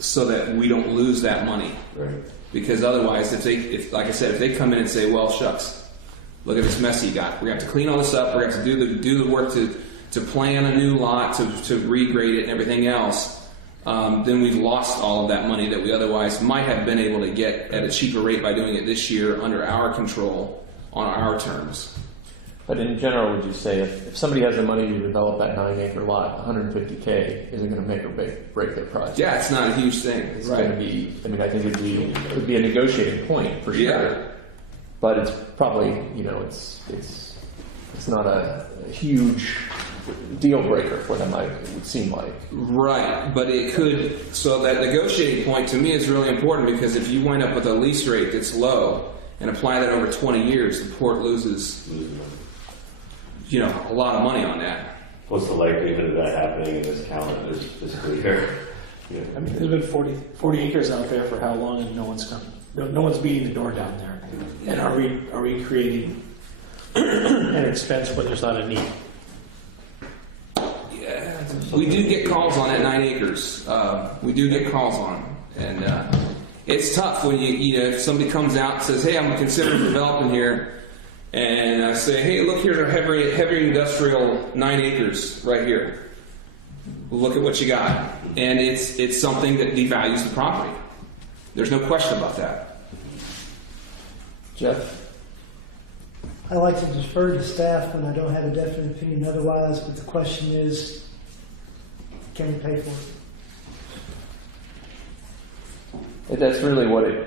so that we don't lose that money. Right. Because otherwise, if like I said, if they come in and say, well, shucks, look at this mess you got. We have to clean all this up. We have to do the work to plan a new lot, to regrade it and everything else. Then we've lost all of that money that we otherwise might have been able to get at a cheaper rate by doing it this year under our control on our terms. But in general, would you say if somebody has the money to develop that 9-acre lot, 150K isn't going to make or break their project? Yeah, it's not a huge thing. It's going to be. I mean, I think it would be a negotiating point for sure. Yeah. But it's probably it's not a huge deal breaker for them. It would seem like. Right, but it could. So that negotiating point to me is really important because if you wind up with a lease rate that's low and apply that over 20 years, the port loses. A lot of money on that. What's the likelihood of that happening in this calendar, this fiscal year? Yeah. I mean, there's been 40 acres out there for how long, and no one's come. No one's beating the door down there. And are we creating an expense when there's not a need? Yeah, we do get calls on that 9 acres. We do get calls on them, and it's tough when if somebody comes out and says, "Hey, I'm considering developing here." And I say, hey, look, here's our heavy industrial 9 acres right here. Look at what you got. And it's something that devalues the property. There's no question about that. Jeff? I like to defer to staff when I don't have a definite opinion otherwise, but the question is, can we pay for it? That's really what it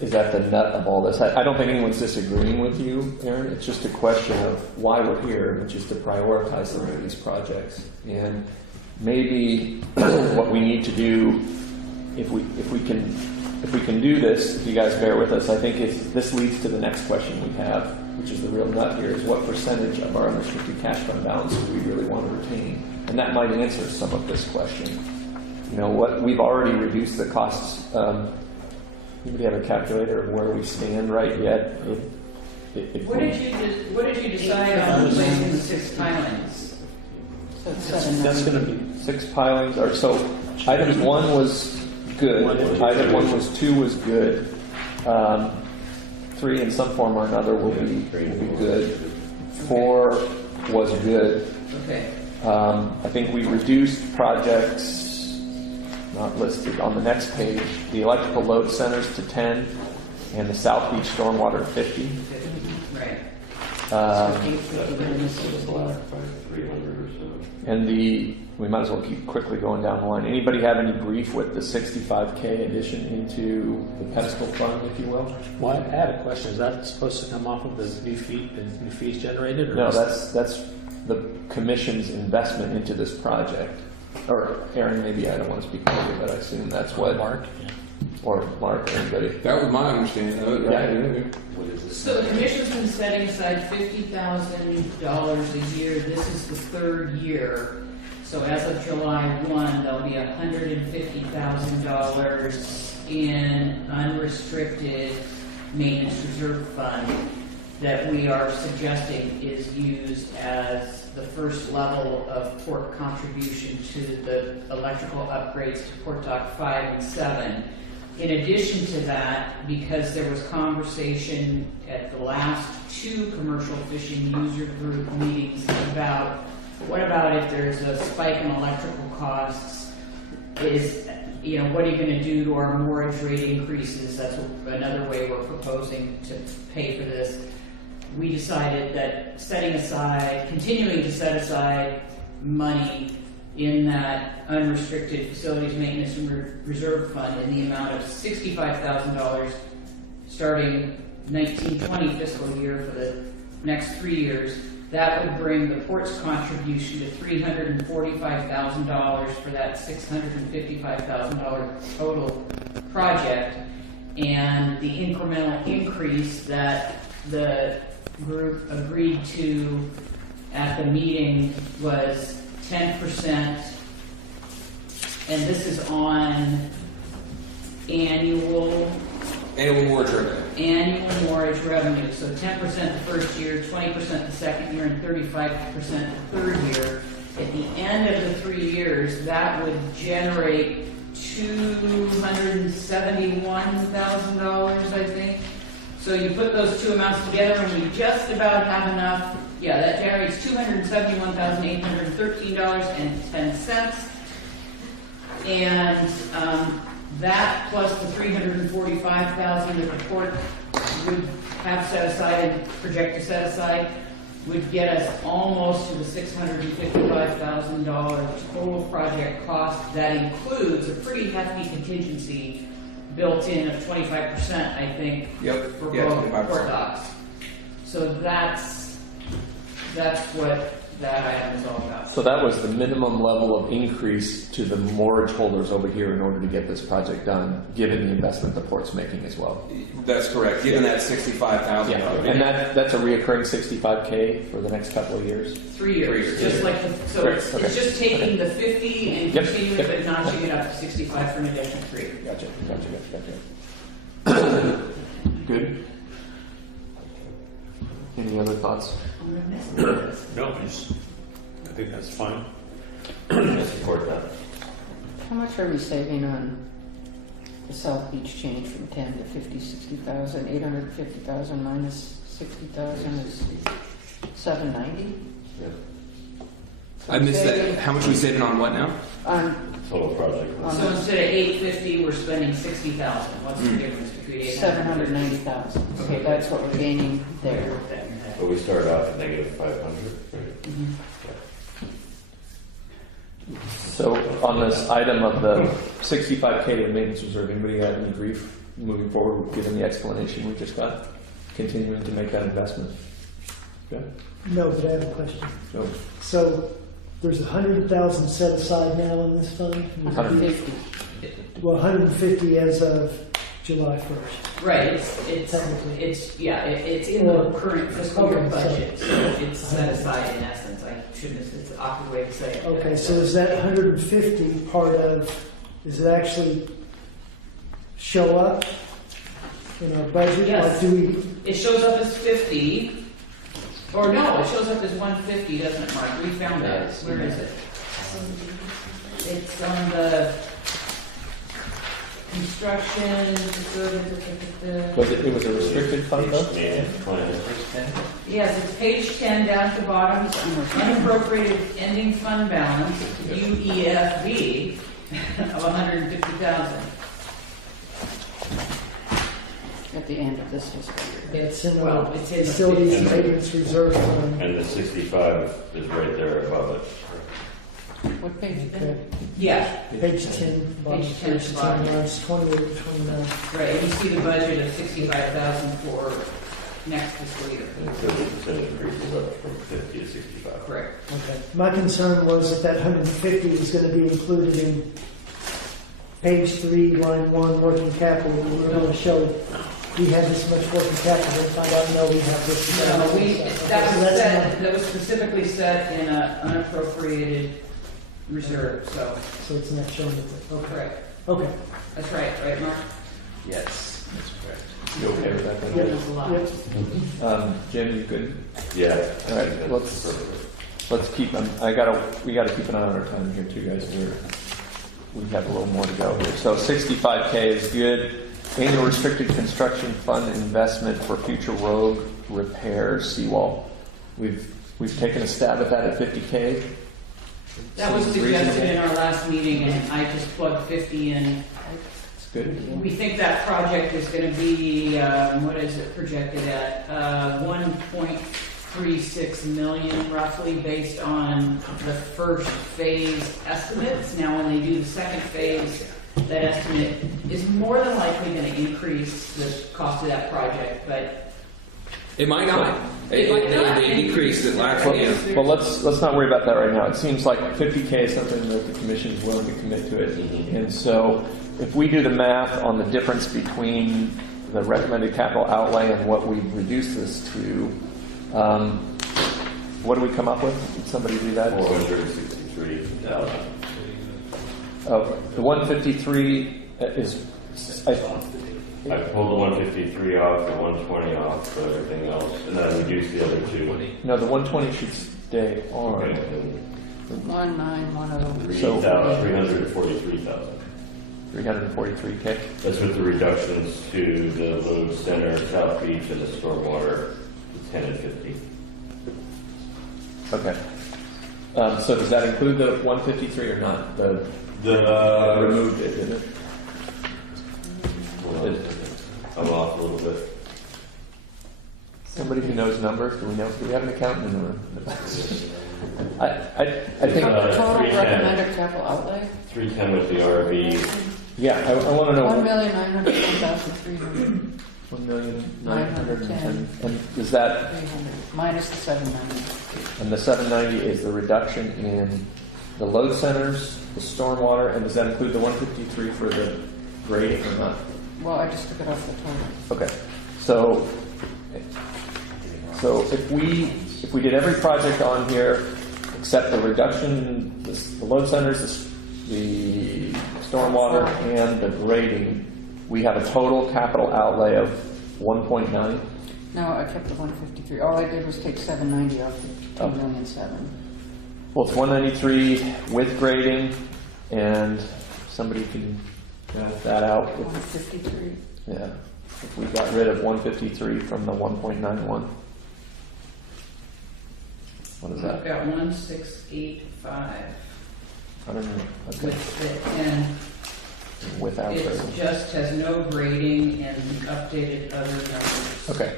is at the nut of all this. I don't think anyone's disagreeing with you, Aaron. It's just a question of why we're here, which is to prioritize some of these projects. And maybe what we need to do, if we can do this, if you guys bear with us, I think this leads to the next question we have, which is the real nut here, is what percentage of our unrestricted cash fund balance do we really want to retain? And that might answer some of this question. What we've already reduced the costs. Anybody have a calculator of where we stand right yet? What did you decide on replacing the 6 pilings? So it's 7. That's going to be 6 pilings are so. Item 1 was good. Item 1 was 2 was good. 3 in some form or another will be good. 4 was good. Okay. I think we reduced projects not listed on the next page. The electrical load centers to 10 and the South Beach stormwater 50. Right. And we might as well keep quickly going down the line. Anybody have any brief with the 65K addition into the pedestal fund, if you will? Well, I had a question. Is that supposed to come off of the new fees generated? Or No, that's the commission's investment into this project. Or Aaron, maybe I don't want to speak for you, but I assume that's what Mark. or Mark or anybody. That was my understanding of it. Right? What is this? So the commission's been setting aside $50,000 a year. This is the 3rd year. So as of July 1, there'll be $150,000 in unrestricted maintenance reserve fund that we are suggesting is used as the first level of port contribution to the electrical upgrades to Port Dock 5 and 7. In addition to that, because there was conversation at the last 2 commercial fishing user group meetings about what about if there's a spike in electrical costs, what are you going to do to our mortgage rate increases? That's another way we're proposing to pay for this. We decided that continuing to set aside money in that unrestricted facilities maintenance and reserve fund in the amount of $65,000 starting 1920 fiscal year for the next 3 years. That would bring the port's contribution to $345,000 for that $655,000 total project. And the incremental increase that the group agreed to at the meeting was 10%, and this is on annual mortgage revenue. So 10% the first year, 20% the second year, and 35% the third year. At the end of the 3 years, that would generate $271,000, I think. So you put those two amounts together, and we just about have enough. Yeah, that generates $271,813.10. And that plus the $345,000 that the port would have set aside and project to set aside would get us almost to the $655,000 total project cost. That includes a pretty hefty contingency built in of 25%, I think, for both 25%. port docks. So that's what that item is all about. So that was the minimum level of increase to the mortgage holders over here in order to get this project done, given the investment the port's making as well. That's correct. Given that $65,000. And that's a reoccurring $65K for the next couple of years. 3 years. 3 years. Just like so Great, it's, okay. it's just taking the 50 and Yep, continuing yep. but notching it up to 65 for an additional 3. Gotcha. Good. Any other thoughts? No, I think that's fine. I support that. How much are we saving on the South Beach change from 10 to 50, 60,000? 850,000 minus 60,000 is 790? Yeah. I missed that. How much are we saving on what now? On Total project. So instead of 850, we're spending 60,000. What's the difference between 800 and 790,000. Okay, that's what we're gaining there. But we started off at negative 500. So on this item of the 65K in maintenance reserve, anybody have any grief moving forward, given the explanation we just got? Continuing to make that investment? Good. No, but I have a question. So So there's 100,000 set aside now in this fund? 150. Well, 150 as of July 1st. Right, it's in the current fiscal year Okay, so- budget, so it's set aside in essence. I shouldn't, it's an awkward way to say it. Okay, so is that 150 part of, does it actually show up in our budget? Yes. Or do we, It shows up as 50, or no, it shows up as 150, doesn't it, Mark? We found that. Where is it? It's on the construction. it was a restricted fund though? Yeah, plan. Yes, it's page 10 down at the bottom. It's unappropriated ending fund balance, UEFB, of 150,000. At the end of this fiscal year. it's in Well, our it's in the facilities and 50. maintenance reserve fund? And the 65 is right there above it. What page? Okay. Yeah, Page 10, bottom Page of 10, page 10, bottom. lines 28 to 29. right, and you see the budget of 65,000 for next fiscal year. And 30% increases up from 50 to 65. Correct. Okay. My concern was that 150 was going to be included in page 3, line 1, working capital. We were going to show we had this much working capital, and find out, no, we have this. No, Okay, that so was that's set, not- that was specifically set in an unappropriated reserve, so, So it's not showing it. Okay. correct. Okay. That's right, right, Mark? Yes, that's correct. You okay with that? That then? was a lot. Yep. Jim, you good? Yeah. All right, let's keep on. We gotta keep an eye on our time here too, guys. We have a little more to go here. So 65K is good. Annual restricted construction fund investment for future road repair seawall. We've taken a stab at that at 50K. That was Seems suggested in reasonable. our last meeting, and I just plugged 50 in. It's good. We think that project is gonna be, what is it projected at? 1.4 1.36 million roughly based on the first phase estimates. Now, when they do the second phase, that estimate is more than likely going to increase the cost of that project, but It might not. They decreased it last year. Well, let's not worry about that right now. It seems like 50K is something that the commission is willing to commit to it. And so if we do the math on the difference between the recommended capital outlay and what we reduce this to, what do we come up with? Did somebody do that? 463,000. The 153 is, I pulled the 153 off, the 120 off, so everything else, and then I reduced the other two. no, the 120 should stay on. Okay, 1910. So- 343,000. 343K. That's with the reductions to the load center, South Beach, and the stormwater, 10 and 50. Okay. So does that include the 153 or not? The removed it, did it? I'm off a little bit. Somebody who knows numbers, do we have an accountant in the room? I think, Total 310. recommended capital outlay? 310 with the RV. yeah, I want to know. 1,910,300. 1,910,000. And is that, Minus the 790. and the 790 is the reduction in the load centers, the stormwater, and does that include the 153 for the grading or not? Well, I just took it off the total. Okay, so if we did every project on here except the reduction, the load centers, the stormwater, and the grading, we have a total capital outlay of 1.9. No, I kept the 153. All I did was take 790 off the 2,000,007. Well, it's 193 with grading, and somebody can math that out. 153. Yeah, if we got rid of 153 from the 1.91. What is I've that? got 1685 I don't know. Okay. with it, and Without it grading. just has no grading and updated other numbers. Okay.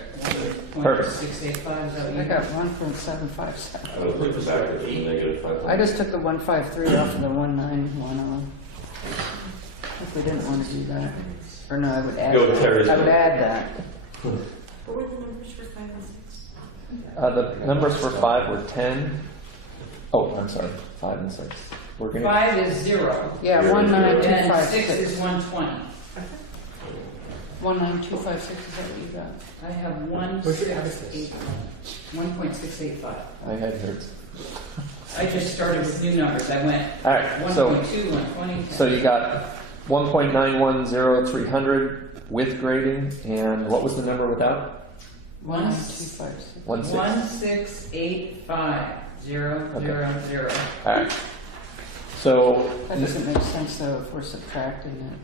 Perfect. 685, is that what I you got got? 1.757. I would look backwards from -5. I just took the 153 off of the 1910. If we didn't want to do that. Or no, I would add Go with Terry's I would one. add that. What were the numbers for 5 and 6? The numbers for 5 were 10. Oh, I'm sorry, 5 and 6. We're gonna. 5 is 0, Yeah, Here, and 19256. 6 is 120. 19256, is that what you got? I have 1.685. My head hurts. I just started with new numbers. I went All right, 1.2, 120. so you got 1.910300 with grading, and what was the number without? 19256. 1685000. All right. So That doesn't make sense though if we're subtracting it.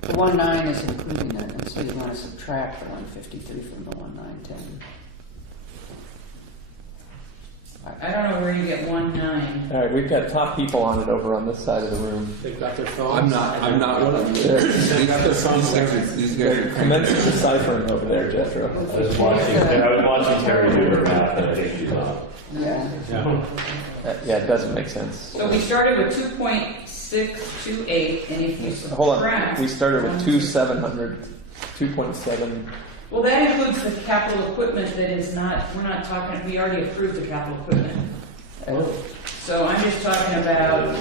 The 19 is including it, and so you want to subtract the 153 from the 1910. I don't know where you get 19. all right, we've got top people on it over on this side of the room. They've got their phones. I'm not one of them. They're, They got their phones. These guys they're are commencing deciphering over there, Jethro. I was watching Terry do her math, and I think she's off. Yeah. Yeah, it doesn't make sense. So we started with 2.628, and if you Hold on, subtract. we started with 2.7. Well, that includes the capital equipment that is not, we're not talking, we already approved the capital equipment. So I'm just talking about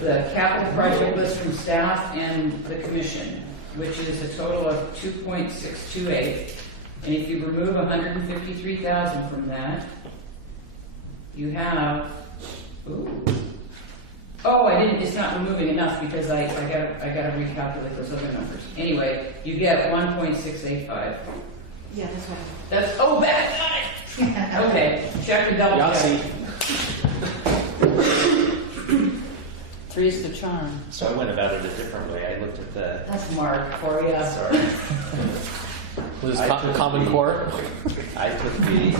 the capital project list from staff and the commission, which is a total of 2.628. And if you remove 153,000 from that, you have, it's not removing enough because I gotta recalculate those other numbers. Anyway, you get 1.685. Yeah, that's what That's, bad, got it! Okay, check the double check. Yahtzee. 3's the charm. So I went about it a different way. I looked at the, That's Mark for you. sorry, Was I this took Common the- Core? I took the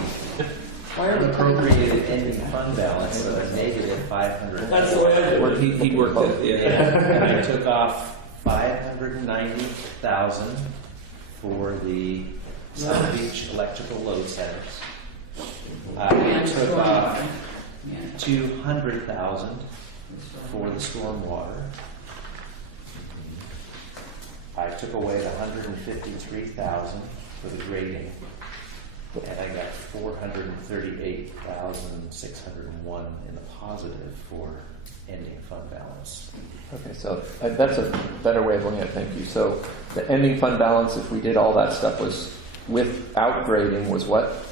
Why are we taking? appropriated ending fund balance of a -500. That's the way I did it. He worked it. Yeah, and I took off 590,000 for the South Beach electrical load centers. And We took stormwater. off Yeah. 200,000 for the stormwater. I took away the 153,000 for the grading, and I got 438,601 in the positive for ending fund balance. Okay, so that's a better way of looking at it, thank you. So the ending fund balance, if we did all that stuff, was without grading was what?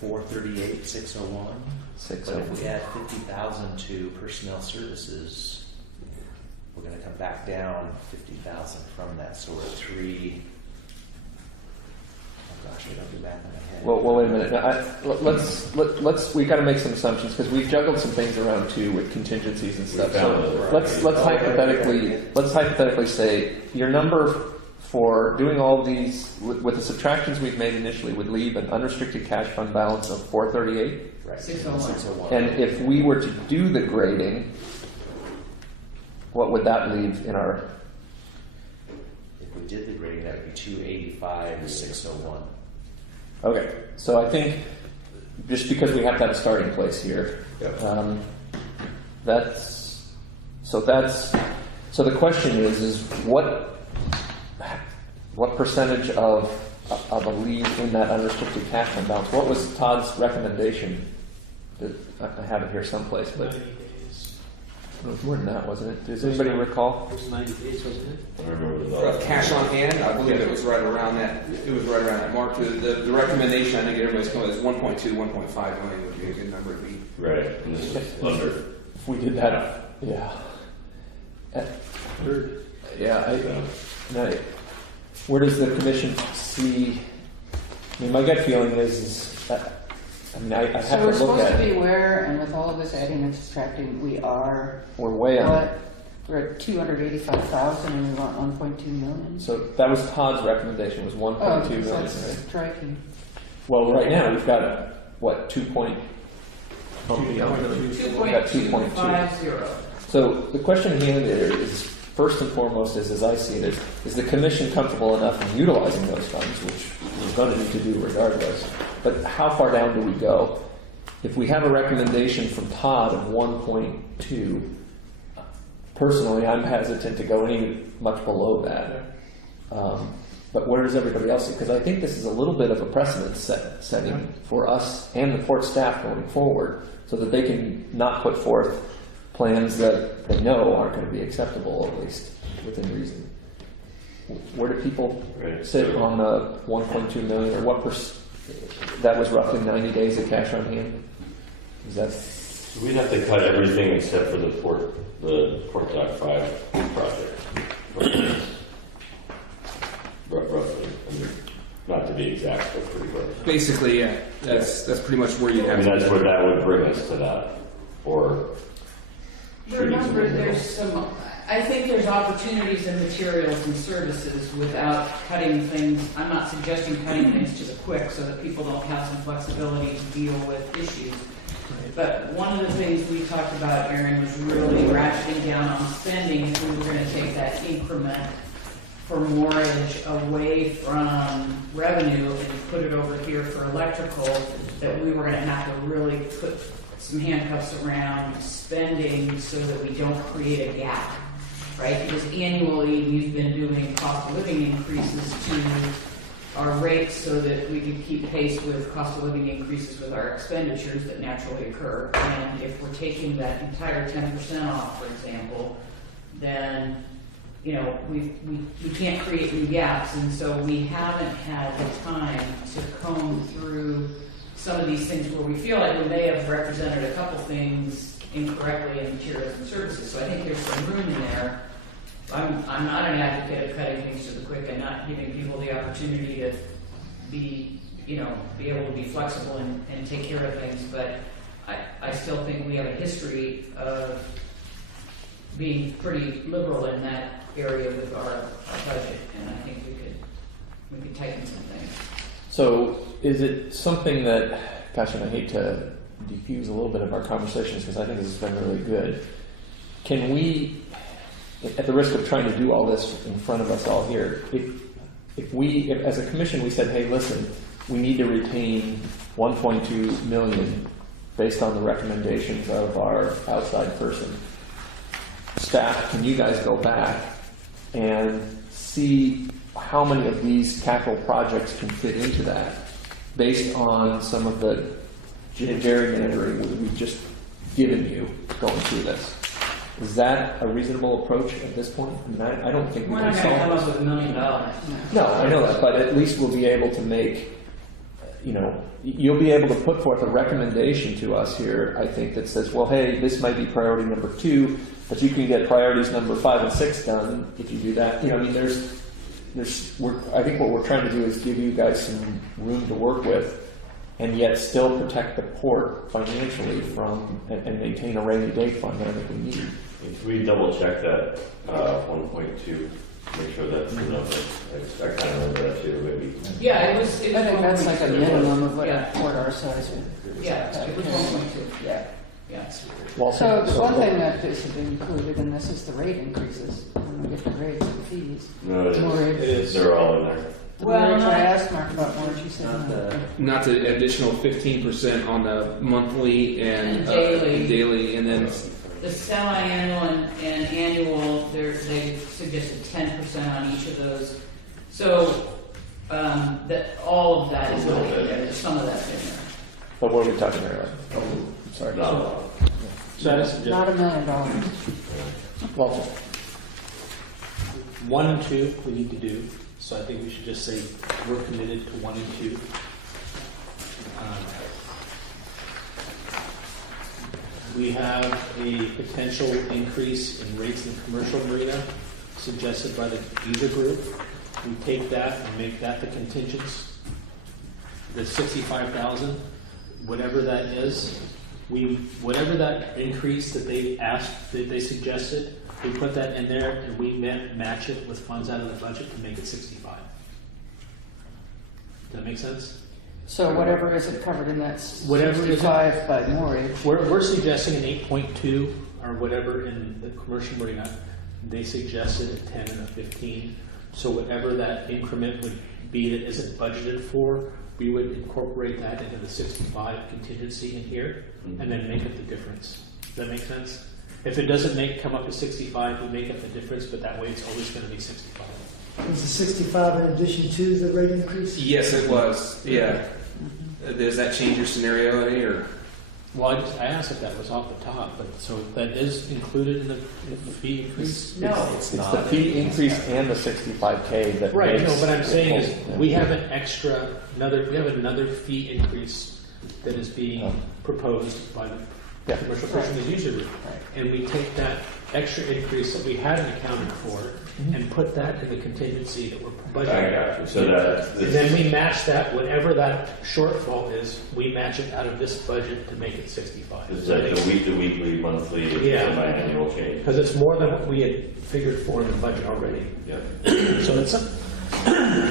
438,601. But if we 601. add 50,000 to personnel services, we're going to come back down 50,000 from that. So we're at 3. Oh gosh, I don't do math in my head. Well, wait a minute. Now, let's we got to make some assumptions because we've juggled some things around too with contingencies and stuff. So let's hypothetically say your number for doing all of these with the subtractions we've made initially would leave an unrestricted cash fund balance of 438. Right. 601. And if we were to do the grading, what would that leave in our? If we did the grading, that would be 285,601. Okay, so I think just because we have to have a starting place here, Yep. so the question is what percentage of a leave in that unrestricted cash fund balance? What was Todd's recommendation? I have it here someplace, but 90 days. it was more than that, wasn't it? Does anybody recall? It was 90 days, wasn't it? I remember For cash on hand, I believe it was right around that. It was right around that mark. The recommendation, I think everybody's coming is 1.2, 1.5 million would be a good number to be. Right, and this is under. If we did that, yeah. Where does the commission see? I mean, my gut feeling is I have So to we're look supposed at to be it. aware, and with all of this adding and subtracting, we are, We're way on. what? We're at 285,000 and we want 1.2 million? So that was Todd's recommendation was 1.2 million. That's Right? striking. Well, right now we've got what 2 point. Oh, beyond the- we've got 2.2. 2.250. So the question here is, first and foremost, as I see it, is the commission comfortable enough in utilizing those funds, which we're going to need to do regardless. But how far down do we go? If we have a recommendation from Todd of 1.2, personally, I'm hesitant to go any much below that. But where does everybody else? Because I think this is a little bit of a precedent setting for us and the court staff going forward, so that they can not put forth plans that they know aren't going to be acceptable, at least within reason. Where do people sit on the 1.2 million, or what that was roughly 90 days of cash on hand? Is that? We'd have to cut everything except for the Port Dock 5 project. Roughly. I mean, not to be exact, but pretty close. Basically, yeah, that's pretty much where you'd I have mean, to. that's where that would bring us to that. Or Remember, I think there's opportunities in materials and services without cutting things. I'm not suggesting cutting things to the quick so that people don't have some flexibility to deal with issues. But one of the things we talked about, Aaron, was really ratcheting down on spending if we were going to take that increment for mortgage away from revenue and put it over here for electrical, that we were going to have to really put some handcuffs around spending so that we don't create a gap, right? Because annually we've been doing cost of living increases to our rates so that we can keep pace with cost of living increases with our expenditures that naturally occur. And if we're taking that entire 10% off, for example, then we can't create new gaps, and so we haven't had the time to comb through some of these things where we feel like we may have represented a couple things incorrectly in materials and services. So I think there's some room in there. I'm not an advocate of cutting things to the quick and not giving people the opportunity to be able to be flexible and take care of things, but I still think we have a history of being pretty liberal in that area with our budget, and I think we could tighten some things. So is it something that, gosh, and I hate to diffuse a little bit of our conversations because I think this has been really good. Can we, at the risk of trying to do all this in front of us all here, if as a commission we said, hey, listen, we need to retain 1.2 million based on the recommendations of our outside person. Staff, can you guys go back and see how many of these capital projects can fit into that based on some of the gerrymandering that we've just given you going through this? Is that a reasonable approach at this point? I mean, I don't think we We're can not gonna come solve up with $1 million. No, I know that, but at least we'll be able to make, you'll be able to put forth a recommendation to us here, I think, that says, well, hey, this might be priority number 2, but you can get priorities number 5 and 6 done if you do that. I mean, I think what we're trying to do is give you guys some room to work with, and yet still protect the port financially from, and maintain a rainy day fund that I think we need. If we double check that 1.2, make sure that's the number. I kind of remember that too, maybe. Yeah, it was I think that's like a minimum of what Yeah. a port our size would. Yeah, it was 1.2, yeah. So one thing that is included in this is the rate increases. When we get the rates and fees. No, Mortgage. they're all in there. Well, I asked Mark about mortgage, he said Not no. the, Not the additional 15% on the monthly and And daily. and then The semi-annual and annual, they suggested 10% on each of those. So, that all of that is not in there, some of that's in there. But what are we talking about? Oh, I'm sorry. No. So I suggest Not $1 million. Walter. 1 and 2 we need to do. So I think we should just say we're committed to 1 and 2. We have a potential increase in rates in the commercial marina suggested by the user group. We take that and make that the contingents. The 65,000, whatever that is, whatever that increase that they asked, that they suggested, we put that in there and we match it with funds out of the budget to make it 65. Does that make sense? So whatever isn't covered in that Whatever isn't- 65 by mortgage. We're suggesting an 8.2 or whatever in the commercial marina. They suggested a 10 and a 15. So whatever that increment would be that isn't budgeted for, we would incorporate that into the 65 contingency in here and then make up the difference. Does that make sense? If it doesn't come up to 65, we make up the difference, but that way it's always going to be 65. Is the 65 in addition to the rate increase? yes, it was. Yeah. Does that change your scenario any or? Well, I asked if that was off the top, but so that is included in the fee increase? No. It's the fee increase and the 65K that Right, makes no, what I'm it saying full. is, we have another fee increase that is being proposed by the Yeah. commercial person as user group. And we take that extra increase that we hadn't accounted for and put that in the contingency that we're I budgeting. got you. So that And then we match that, whatever that shortfall is, we match it out of this budget to make it 65. is that the weekly, monthly, Yeah. semi-annual change. Because it's more than what we had figured for in the budget already. Yep. So it's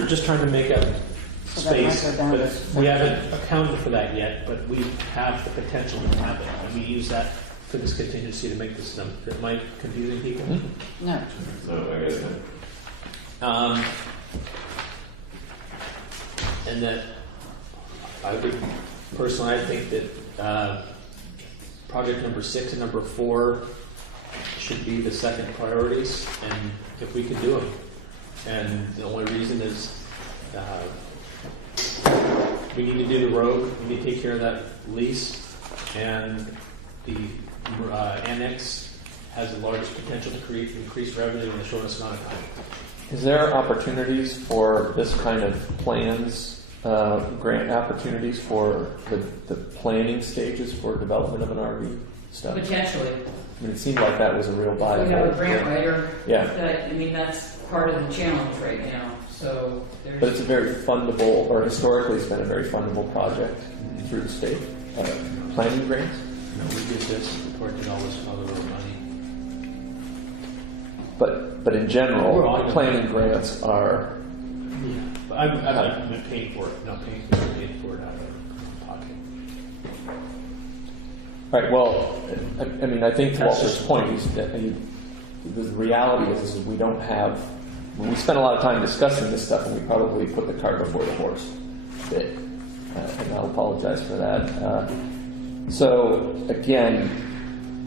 just trying to make up So that might space, go down but to- we haven't accounted for that yet, but we have the potential to have it. And we use that for this contingency to make this number. Am I confusing people? No. So I guess And that I would personally, I think that project number 6 and number 4 should be the second priorities, and if we can do them. And the only reason is we need to do the road, we need to take care of that lease, and the annex has the largest potential to create increased revenue in the shortest amount of time. Is there opportunities for this kind of plans, grant opportunities for the planning stages for development of an RV stuff? Potentially. I mean, it seemed like that was a real viable. We have a grant writer. Yeah. That's part of the challenge right now, so there's. But it's a very fundable, or historically it's been a very fundable project through the state planning grants. No, we did this, we did all this other little money. But in general, planning grants are. Yeah, but I'm not paying for it, not paying for it out of pocket. All right. Well, I mean, I think to That's Walter's just- point is that the reality is we don't have we spent a lot of time discussing this stuff, and we probably put the cart before the horse a bit. And I'll apologize for that. So again,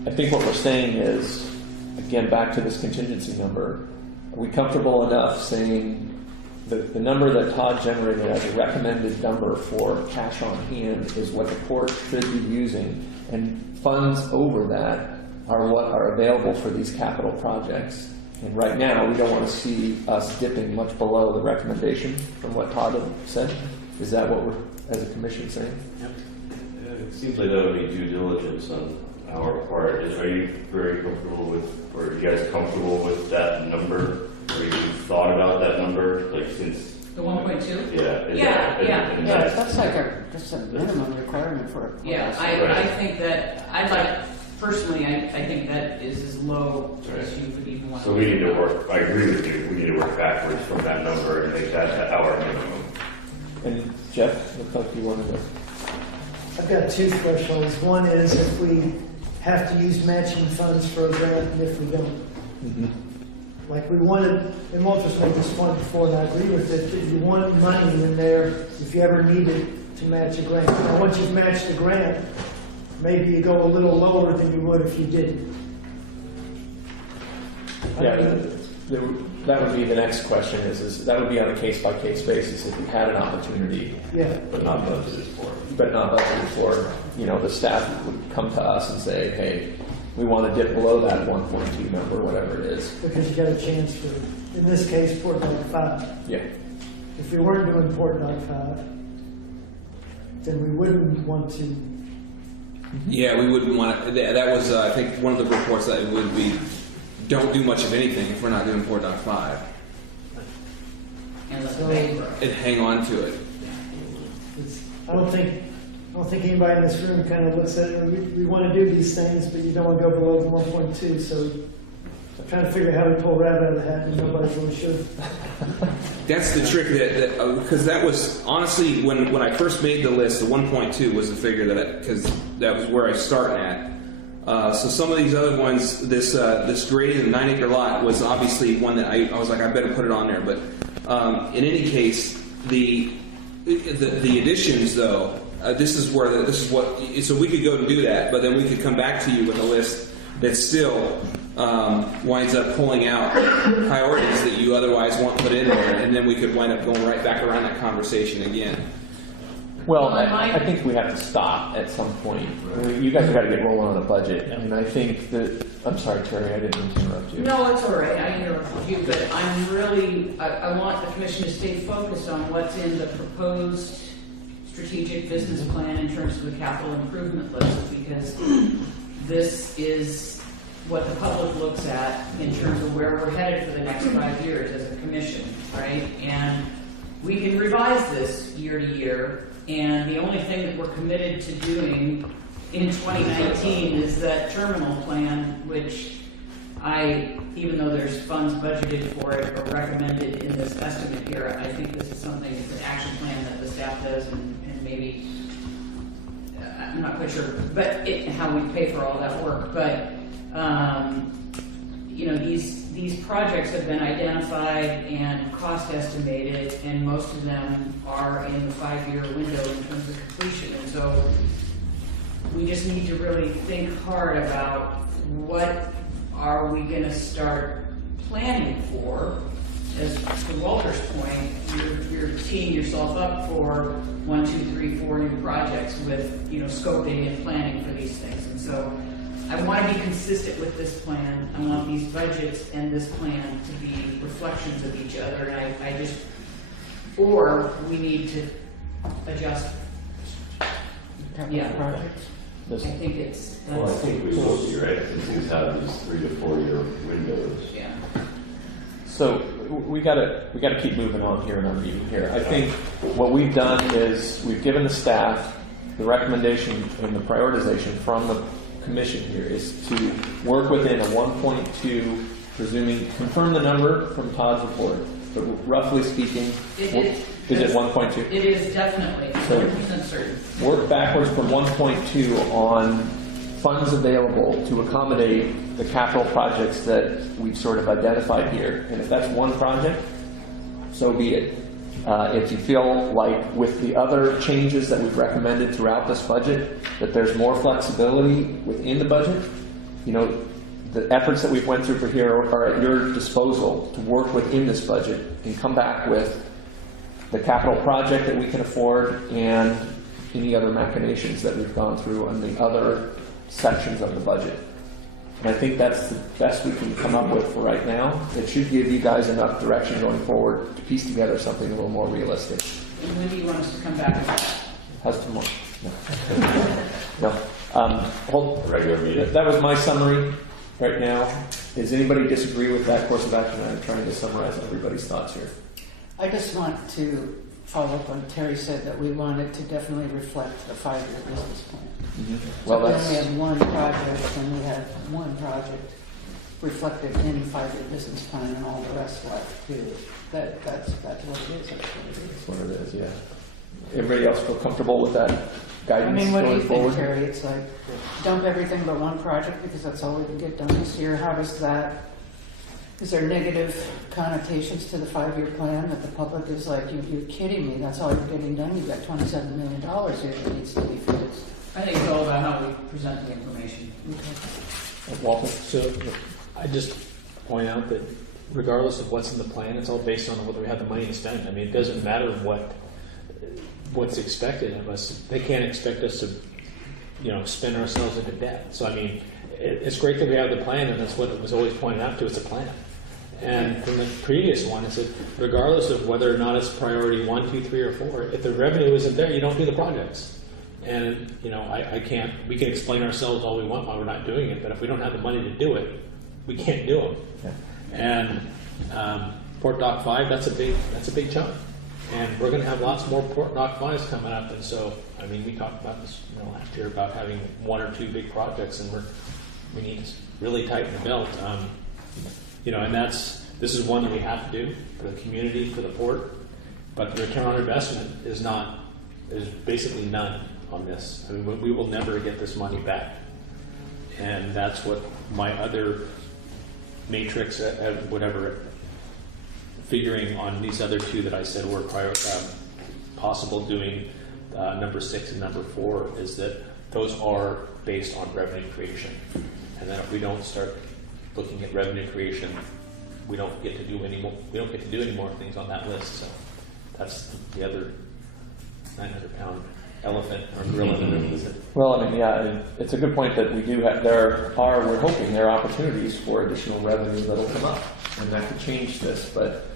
I think what we're saying is, again, back to this contingency number, are we comfortable enough saying that the number that Todd generated as a recommended number for cash on hand is what the port should be using, and funds over that are what are available for these capital projects? And right now, we don't want to see us dipping much below the recommendation from what Todd had said. Is that what we're, as a commission, saying? It seems like that would be due diligence on our part. Are you very comfortable with, or are you guys comfortable with that number? Or you thought about that number, like since? The 1.2? Yeah. Yeah, that's like just a minimum requirement for a Yeah, I think that, I'd like, personally, I think that is as low as you could even want to. So we need to work, I agree with you, we need to work backwards from that number and make that our minimum. And Jeff, looks like you wanted to. I've got two thresholds. One is if we have to use matching funds for a grant, and if we don't. Like we wanted, and Walter's made this point before, and I agree with it, that you want money in there if you ever needed to match a grant. Now, once you've matched the grant, maybe you go a little lower than you would if you didn't. Yeah, that would be the next question. Is that would be on a case by case basis if we had an opportunity, Yeah. But not budgeted for. but not budgeted for. You know, the staff would come to us and say, "Hey, we want to dip below that 1.2 number, whatever it is." Because you got a chance for, in this case, Port Dog 5. Yeah. If we weren't doing Port Dog 5, then we wouldn't want to. Yeah, we wouldn't want to. That was, I think, one of the reports that would be, don't do much of anything if we're not doing 4.5, And let the bank grow. and hang on to it. I don't think anybody in this room kind of looks at it. We want to do these things, but you don't want to go below the 1.2. So I'm trying to figure out how to pull a rabbit out of the hat, and nobody really should. That's the trick because that was honestly when I first made the list, the 1.2 was the figure because that was where I started at. So some of these other ones, this greater than 9 acre lot was obviously one that I was like, I better put it on there. But in any case, the additions though, this is what. So we could go and do that, but then we could come back to you with a list that still winds up pulling out priorities that you otherwise want put in there, and then we could wind up going right back around that conversation again. Well, I think we have to stop at some point. I mean, you guys have got to get rolling on a budget, and I think that. I'm sorry, Terry, I didn't mean to interrupt you. No, it's all right. I interrupted you, but I'm really, I want the commission to stay focused on what's in the proposed strategic business plan in terms of the capital improvement list, because this is what the public looks at in terms of where we're headed for the next 5 years as a commission, right? And we can revise this year to year, and the only thing that we're committed to doing in 2019 is that terminal plan, which even though there's funds budgeted for it or recommended in this estimate here, I think this is something, it's an action plan that the staff does, and maybe, I'm not quite sure, but how we pay for all that work. But, you know, these projects have been identified and cost estimated, and most of them are in the 5-year window in terms of completion. And so we just need to really think hard about what are we going to start planning for. As to Walter's point, you're teeing yourself up for 1, 2, 3, 4 new projects with, you know, scoping and planning for these things. And so I want to be consistent with this plan. I want these budgets and this plan to be reflections of each other. And or we need to adjust. Yeah. I think it's. Well, I think we will be, right? Because these have these 3 to 4 year windows. Yeah. So we gotta keep moving on here in our meeting here. I think what we've done is we've given the staff the recommendation and the prioritization from the commission here is to work within a 1.2, confirm the number from Todd's report, but roughly speaking, is it 1.2? It is definitely 100% certain. Work backwards from 1.2 on funds available to accommodate the capital projects that we've sort of identified here. And if that's one project, so be it. If you feel like with the other changes that we've recommended throughout this budget, that there's more flexibility within the budget, you know, the efforts that we've went through for here are at your disposal to work within this budget and come back with the capital project that we can afford and any other machinations that we've gone through on the other sections of the budget. And I think that's the best we can come up with for right now. It should give you guys enough direction going forward to piece together something a little more realistic. And when do you want us to come back with that? How's tomorrow? No. No. Regular meeting. That was my summary right now. Does anybody disagree with that course of action? I'm trying to summarize everybody's thoughts here. I just want to follow up on Terry said that we wanted to definitely reflect the 5-year business plan. Well, So that's, then we have one project, and we have one project reflected in 5-year business plan, and all the rest left too. That's what it is. that's what it is, yeah. Everybody else feel comfortable with that I guidance mean, what do going you forward? think, Terry? It's like dump everything but one project because that's all we can get done this year. How does that? Is there negative connotations to the 5-year plan that the public is like, you're kidding me? That's all you're getting done. You've got $27 million here that needs to be fixed. I think it's all about how we present the information. Walter? So I just point out that regardless of what's in the plan, it's all based on whether we have the money to spend. I mean, it doesn't matter what's expected of us. They can't expect us to, spend ourselves into debt. So I mean, it's great that we have the plan, and that's what it was always pointed out to. It's a plan. And from the previous one, it said, regardless of whether or not it's priority 1, 2, 3, or 4, if the revenue isn't there, you don't do the projects. And, we can explain ourselves all we want why we're not doing it, but if we don't have the money to do it, we can't do them. Yeah. And Port Dock 5, that's a big chunk. And we're going to have lots more Port Dock 5s coming up. And so, I mean, we talked about this last year about having 1 or 2 big projects, and we need to really tighten the belt. And this is one that we have to do for the community, for the port, but the return on investment is basically none on this. I mean, we will never get this money back. And that's what my other matrix, figuring on these other 2 that I said were possible doing, number 6 and number 4, is that those are based on revenue creation. And then if we don't start looking at revenue creation, we don't get to do any more. We don't get to do any more things on that list. So that's the other 900-pound elephant or gorilla in the room, is it? Well, I mean, yeah, it's a good point that we do have, we're hoping there are opportunities for additional revenue that'll come up, and that could change this. But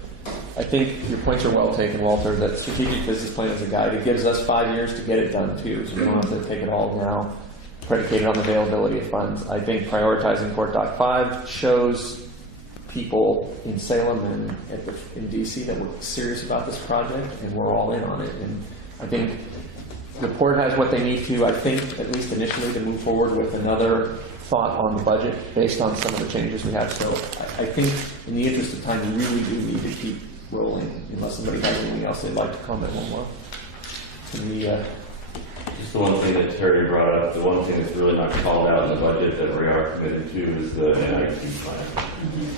I think your points are well taken, Walter, that strategic business plan is a guide. It gives us 5 years to get it done too, so we don't have to take it all now, predicated on the availability of funds. I think prioritizing Port Dock 5 shows people in Salem and in DC that we're serious about this project, and we're all in on it. And I think the port has what they need to, I think, at least initially, to move forward with another thought on the budget based on some of the changes we have. So I think in the interest of time, we really do need to keep rolling, unless somebody has anything else they'd like to comment on more. Just the one thing that Terry brought up, the one thing that's really not called out in the budget that we are committed to is the NIT plan.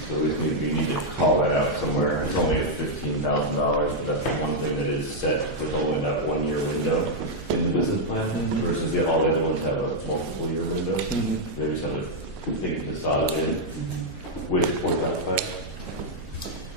So we need to call that out somewhere. It's only at $15,000, but that's the one thing that is set with only that 1-year window in the business plan versus all the other ones have a multiple year window. They just have a big consolidated with Port Dock 5.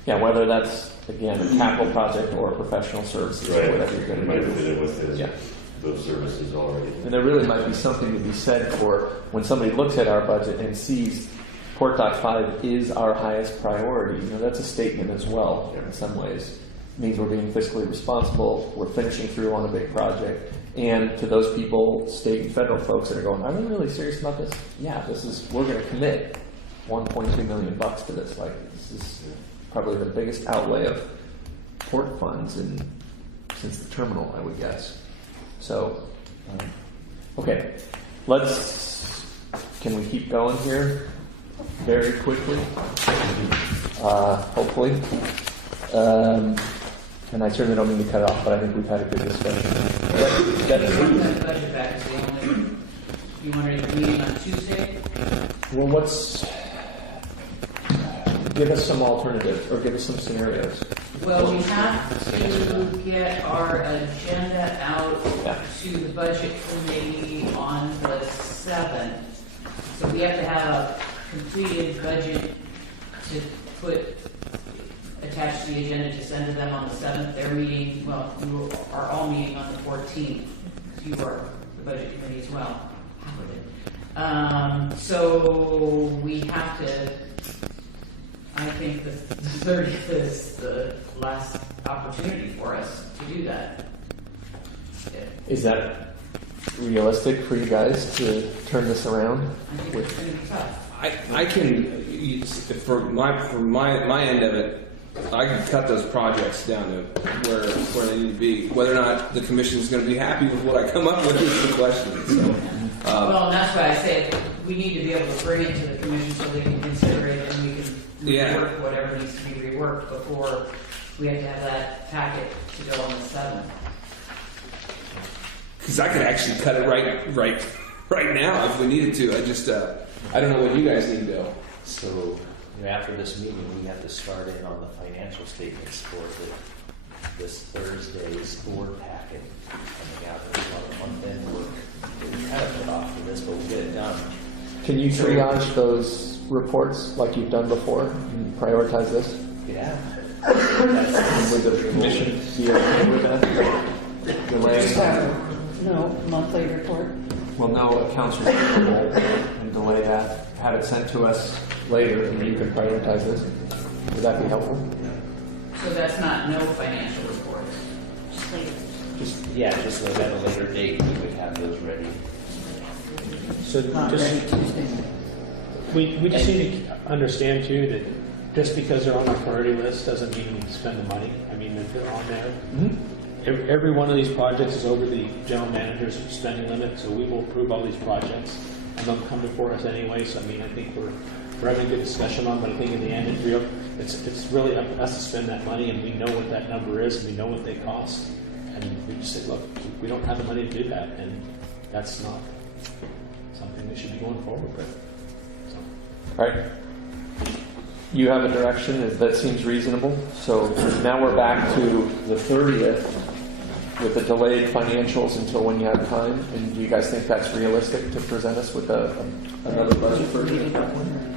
Yeah, whether that's, again, a capital project or a professional services, or whatever you're going to do. Fit in with those services already. And there really might be something to be said for when somebody looks at our budget and sees Port Dock 5 is our highest priority. That's a statement as well in some ways. It means we're being fiscally responsible, we're finishing through on a big project. And to those people, state and federal folks that are going, are we really serious about this? Yeah, we're going to commit $1.2 million to this. This is probably the biggest outlay of port funds since the terminal, I would guess. So, okay, can we keep going here very quickly? Hopefully. And I certainly don't mean to cut it off, but I think we've had a good discussion. That budget back is the only you want to meet on Tuesday? Well, give us some alternatives, or give us some scenarios. Well, we have to get our agenda out to the budget committee on the 7th. So we have to have a completed budget to put, attached to the agenda to send to them on the 7th. Their meeting, well, you are all meeting on the 14th. You are the budget committee as well. So we have to, I think the 30th is the last opportunity for us to do that. Is that realistic for you guys to turn this around? I think it's going to be tough. I can, for my end of it, I can cut those projects down to where they need to be. Whether or not the commission is going to be happy with what I come up with is the question. So, Well, and that's why I say we need to be able to bring it to the commission so they can consider it and we can rework whatever needs to be reworked before we have to have that packet to go on the 7th. because I could actually cut it right now if we needed to. I just I don't know what you guys need to do. So, after this meeting, we have to start in on the financial statements for this Thursday's board packet coming out. There's a lot of month-end work that we kind of put off for this, but we'll get it done. Can you triage those reports like you've done before and prioritize this? Yeah. Would the commission be okay with that? Delay? No, monthly report. Well, no, accounts receivable and delay that. Have it sent to us later and you can prioritize this. Would that be helpful? So that's not no financial report. Just so at a later date, we would have those ready. So Not ready Tuesday. we just need to understand too that just because they're on our priority list doesn't mean we spend the money. I mean, if they're on there, every one of these projects is over the general manager's spending limit, so we will approve all these projects, and they'll come before us anyway. So I mean, I think we're having a good discussion on, but I think in the end, it's really up to us to spend that money, and we know what that number is, and we know what they cost, and we just say, look, we don't have the money to do that, and that's not something we should be going forward with. So. All right. You have a direction that seems reasonable. So now we're back to the 30th with the delayed financials until when you have time. And do you guys think that's realistic to present us with another budget version?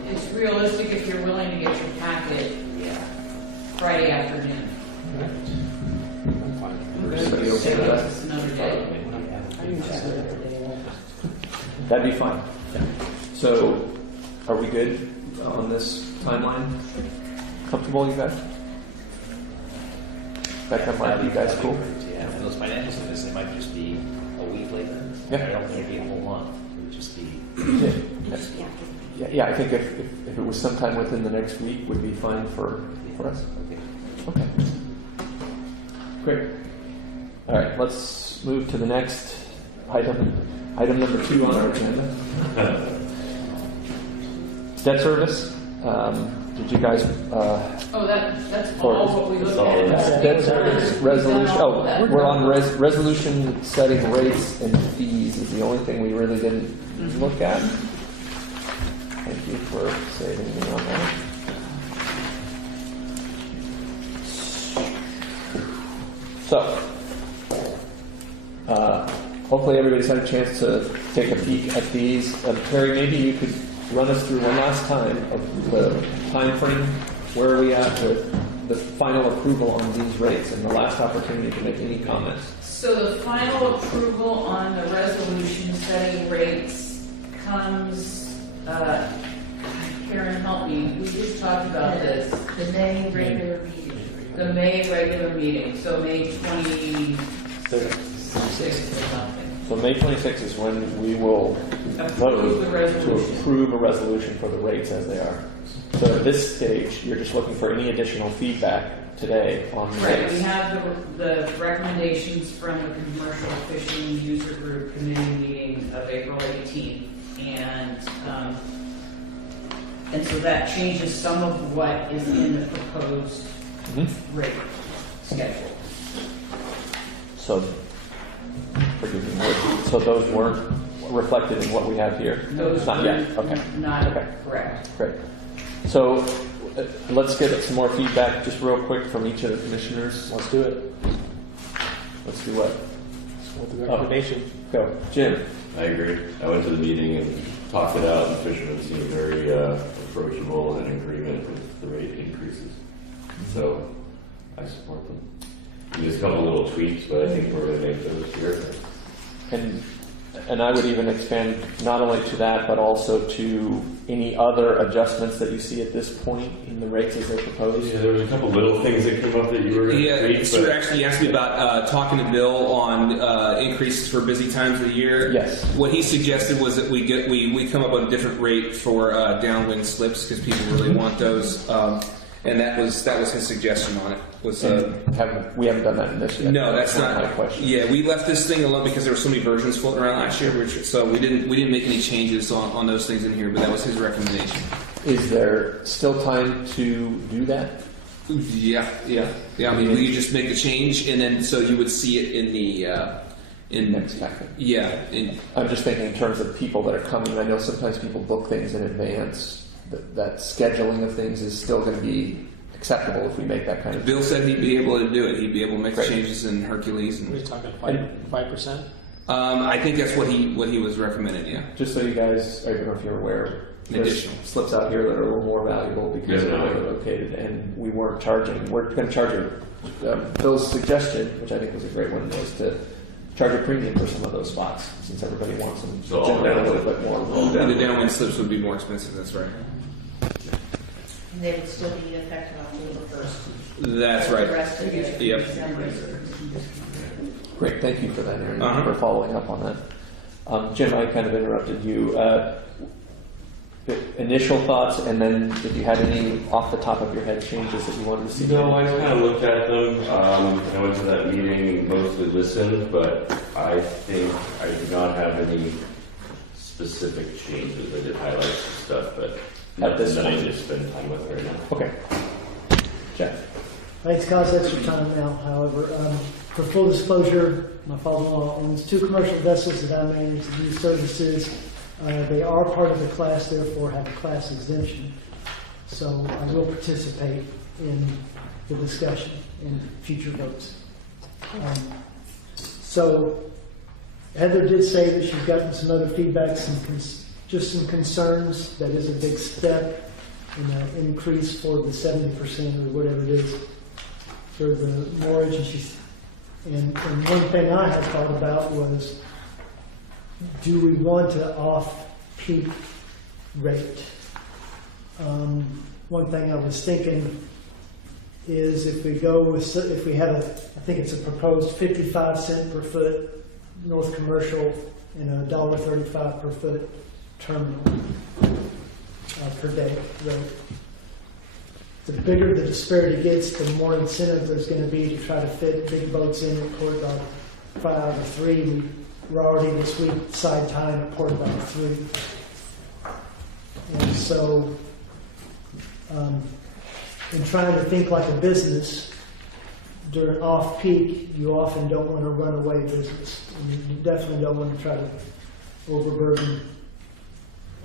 It's realistic if you're willing to get your packet Friday afternoon. I'm fine. Everybody okay with that? It's another day. That'd be fine. So are we good on this timeline? Comfortable, you guys? Becca, Mike, you guys cool? Yeah, and those financial statements, they might just be a week later. Yeah. I don't think it'd be a whole month. It would just be. Yeah, I think if it was sometime within the next week would be fine for us. Okay. Great. All right, let's move to the next item. Item number 2 on our agenda. Debt service. Did you guys? That's all what we looked at. Debt service resolution. Oh, we're on resolution setting rates and fees is the only thing we really didn't look at. Thank you for saving me on that. So, hopefully everybody's had a chance to take a peek at these. Terry, maybe you could run us through one last time of the time frame. Where are we at with the final approval on these rates and the last opportunity to make any comments? So the final approval on the resolution setting rates comes, Karen, help me, we just talked about this. The May regular meeting. The May regular meeting, so May 26th or something. So May 26th is when we will vote to approve a resolution for the rates as they are. So at this stage, you're just looking for any additional feedback today on Right, rates. we have the recommendations from the commercial fishing user group committee meeting of April 18th. And so that changes some of what is in the proposed rate schedule. So, forgive me, so those weren't reflected in what we have here? Those Not yet, were okay. not Okay. correct. Great. So let's get some more feedback just real quick from each of the commissioners. Let's do it Let's do what? with the recommendation. Go. Jim? I agree. I went to the meeting and talked it out, and fishermen seemed very approachable and in agreement with the rate increases. So I support them. There's a couple little tweaks, but I think we're going to make those here. And I would even expand not only to that, but also to any other adjustments that you see at this point in the rates as they're proposed. Yeah, there was a couple little things that came up that you were going to Yeah, tweak. Stuart actually asked me about talking to Bill on increases for busy times of the year. Yes. What he suggested was that we come up with a different rate for downwind slips because people really want those, and that was his suggestion on it. Was We haven't done that in this yet. no, that's not my question. Yeah, we left this thing alone because there were so many versions floating around last year, so we didn't make any changes on those things in here. But that was his recommendation. Is there still time to do that? Yeah. I mean, we just make the change, and then so you would see it in the Next packet. Yeah. I'm just thinking in terms of people that are coming. I know sometimes people book things in advance. That scheduling of things is still going to be acceptable if we make that kind of. Bill said he'd be able to do it. He'd be able to make the Great. changes in Hercules. Are we And, talking 5%? I think that's what he was recommending. Yeah. Just so you guys, I don't know if you're aware, there's Additional. slips out here that are a little more valuable because Yeah, of no. where they're located, and we weren't charging. We're going to charge Bill's suggestion, which I think was a great one, was to charge a premium for some of those spots since everybody wants them. So all generate a down. little bit more. And the downwind slips would be more expensive. That's right. And they would still be effective October 1st. That's The right. rest of it. Yep. December. Great, thank you for that, Aaron, Uh-huh. for following up on that. Jim, I kind of interrupted you. Initial thoughts, and then if you had any off the top of your head changes that you wanted to see. No, I kind of looked at them. I went to that meeting and mostly listened, but I think I do not have any specific changes. I did highlight some stuff, but At this nothing that I point. just spend time with right now. Okay. Jeff? It's cost extra time now, however. For full disclosure, my father-in-law owns 2 commercial vessels that I manage to do services. They are part of the class, therefore have a class exemption. So I will participate in the discussion and future votes. So Heather did say that she's gotten some other feedback, just some concerns. That is a big step in an increase for the 70% or whatever it is for the mortgage. And one thing I had thought about was, do we want to off-peak rate? One thing I was thinking is if we go with, if we have I think it's a proposed 55 cent per foot North Commercial and a $1.35 per foot terminal per day rate. The bigger the disparity gets, the more incentive there's going to be to try to fit big boats in at Port Dock 5 or 3. We're already this week side time at Port Dock 3. And so, in trying to think like a business, during off-peak, you often don't want to run away business. And you definitely don't want to try to overburden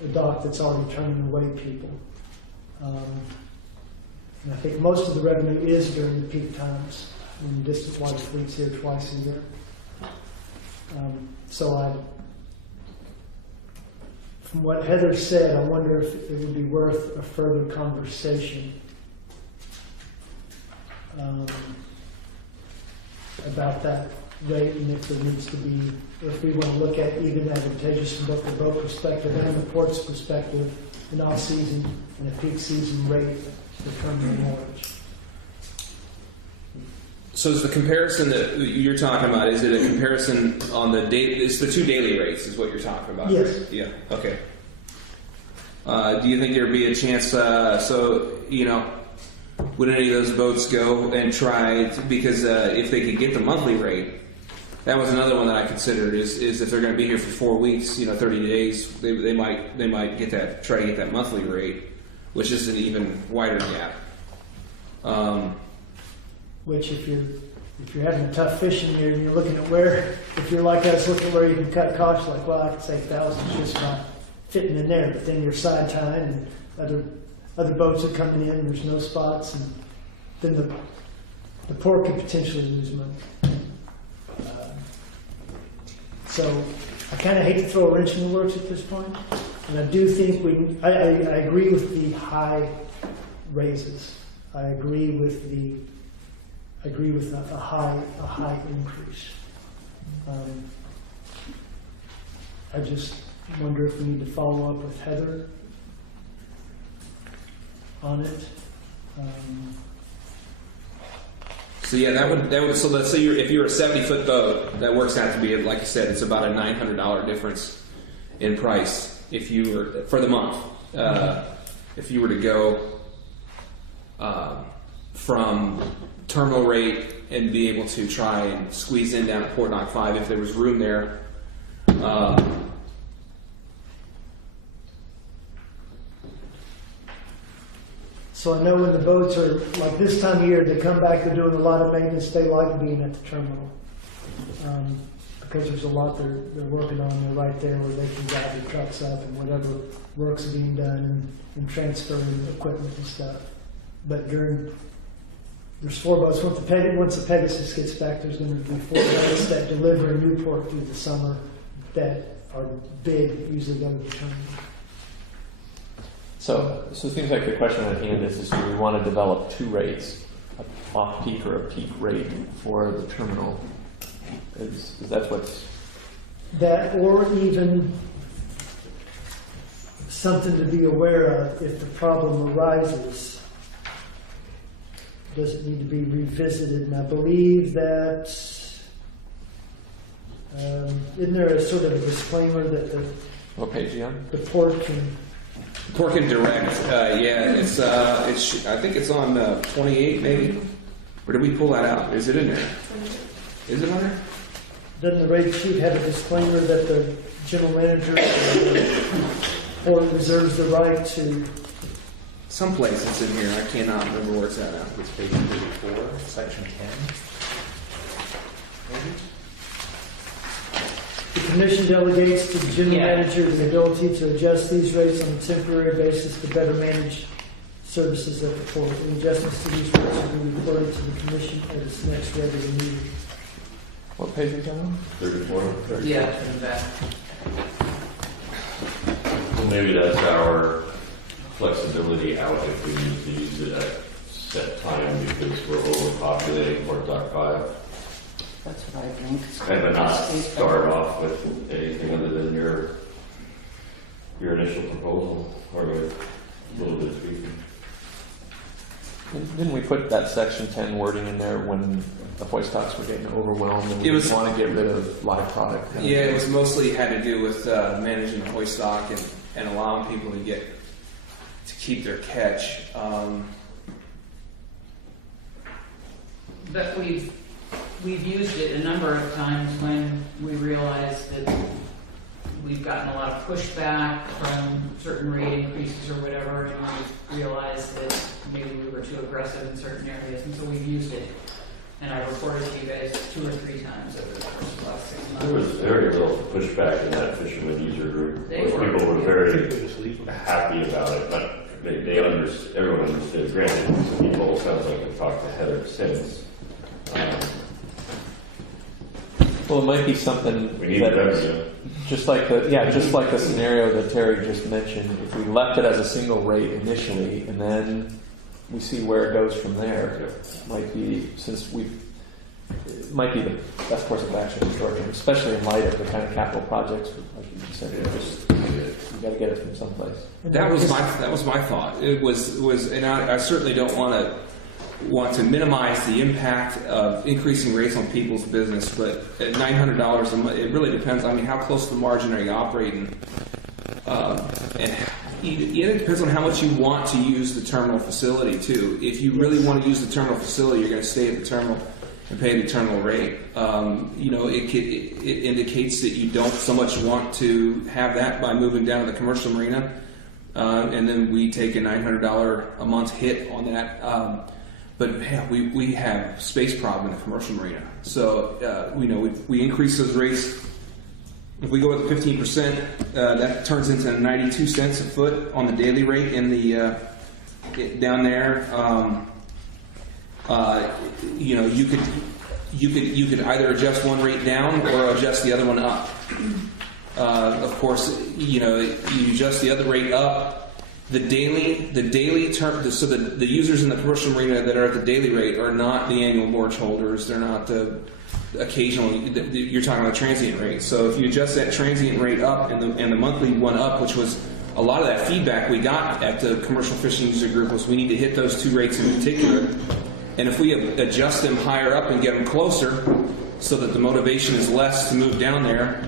a dock that's already turning away people. And I think most of the revenue is during the peak times when Distant Water Fleet's here twice a year. From what Heather said, I wonder if it would be worth a further conversation about that rate, and if there needs to be, if we want to look at even advantageous from both the boat perspective and the port's perspective, an off-season and a peak season rate to terminal mortgage. So is the comparison that you're talking about, is it a comparison on the day? It's the 2 daily rates is what you're talking about? Yes. Yeah, okay. Do you think there'd be a chance, would any of those boats go and try, because if they could get the monthly rate, that was another one that I considered, is if they're going to be here for 4 weeks, 30 days, they might get that, try to get that monthly rate, which is an even wider gap. Which, if you're if you're having a tough fishing year and you're looking at where, if you're like us, looking where you can cut costs, like, well, I could say 1,000 just not fitting in there, but then your side time and other boats are coming in, there's no spots, and then the port could potentially lose money. So I kind of hate to throw a wrench in the works at this point, and I do think I agree with the high raises. I agree with a high increase. I just wonder if we need to follow up with Heather on it. So yeah, that would. So let's say if you're a 70-foot boat, that works out to be, like you said, it's about a $900 difference in price if you were for the month. If you were to go from terminal rate and be able to try and squeeze in down at Port Dock 5 if there was room there. So I know when the boats are, like this time of year, they come back, they're doing a lot of maintenance, they like being at the terminal. Because there's a lot they're working on, they're right there where they can drive their trucks up and whatever work's being done and transferring the equipment and stuff. But there's 4 boats. Once the Pegasus gets back, there's going to be 4 boats that deliver in Newport through the summer that are big, usually go to the terminal. So it seems like the question at hand is do we want to develop 2 rates, an off-peak or a peak rate for the terminal? Is that what's... That, or even something to be aware of if the problem arises. Does it need to be revisited? And I believe that, isn't there a sort of a disclaimer that What page are you on? the port can... Port can direct, yeah, it's I think it's on 28 maybe. Or did we pull that out? Is it in there? Is it on there? Doesn't the rate sheet have a disclaimer that the general manager of the port reserves the right to... Someplace it's in here. I cannot remember where it's at now. It's page 34, section 10. Maybe? The commission delegates to the general manager the ability to adjust these rates on a temporary basis to better manage services at the port. The adjustments to these rates will be reported to the commission at its next regular meeting. What page are you on? 34. Yeah, in the back. Well, maybe that's our flexibility out if we need to use it at set time because we're overpopulating Port Dock 5. That's what I think. Kind of not start off with anything other than your initial proposal or with a little bit of tweaking. Didn't we put that section 10 wording in there when the hoist stocks were getting overwhelmed and we want to get rid of live product? Yeah, it was mostly had to do with managing the hoist stock and allowing people to keep their catch. But we've used it a number of times when we realized that we've gotten a lot of pushback from certain rate increases or whatever, and we realized that maybe we were too aggressive in certain areas, and so we've used it. And I reported to you guys 2 or 3 times over the course of the last 6 months. There was very little pushback in that fisherman user group. They Most were. people were very happy about it, but everyone understood. Granted, some people, it sounds like have talked to Heather since. Well, it might be something We need that, revenue. just like the scenario that Terry just mentioned. If we left it as a single rate initially, and then we see where it goes from there, might be the best course of action in the short term, especially in light of the kind of capital projects, like you said. You got to get it from someplace. That was my thought. It was, and I certainly don't want to minimize the impact of increasing rates on people's business, but at $900 a month, it really depends. I mean, how close to the margin are you operating? And it depends on how much you want to use the terminal facility too. If you really want to use the terminal facility, you're going to stay at the terminal and pay the terminal rate. It indicates that you don't so much want to have that by moving down to the commercial marina, and then we take a $900 a month hit on that. But hell, we have space problem in the commercial marina. So we increase those rates. If we go with 15%, that turns into 92 cents a foot on the daily rate in the down there. You could either adjust one rate down or adjust the other one up. Of course, you adjust the other rate up. The daily term. So the users in the commercial marina that are at the daily rate are not the annual mortgage holders. They're not the occasional. You're talking about transient rate. So if you adjust that transient rate up and the monthly one up, which was a lot of that feedback we got at the commercial fishing user group, was we need to hit those two rates in particular. And if we adjust them higher up and get them closer, so that the motivation is less to move down there,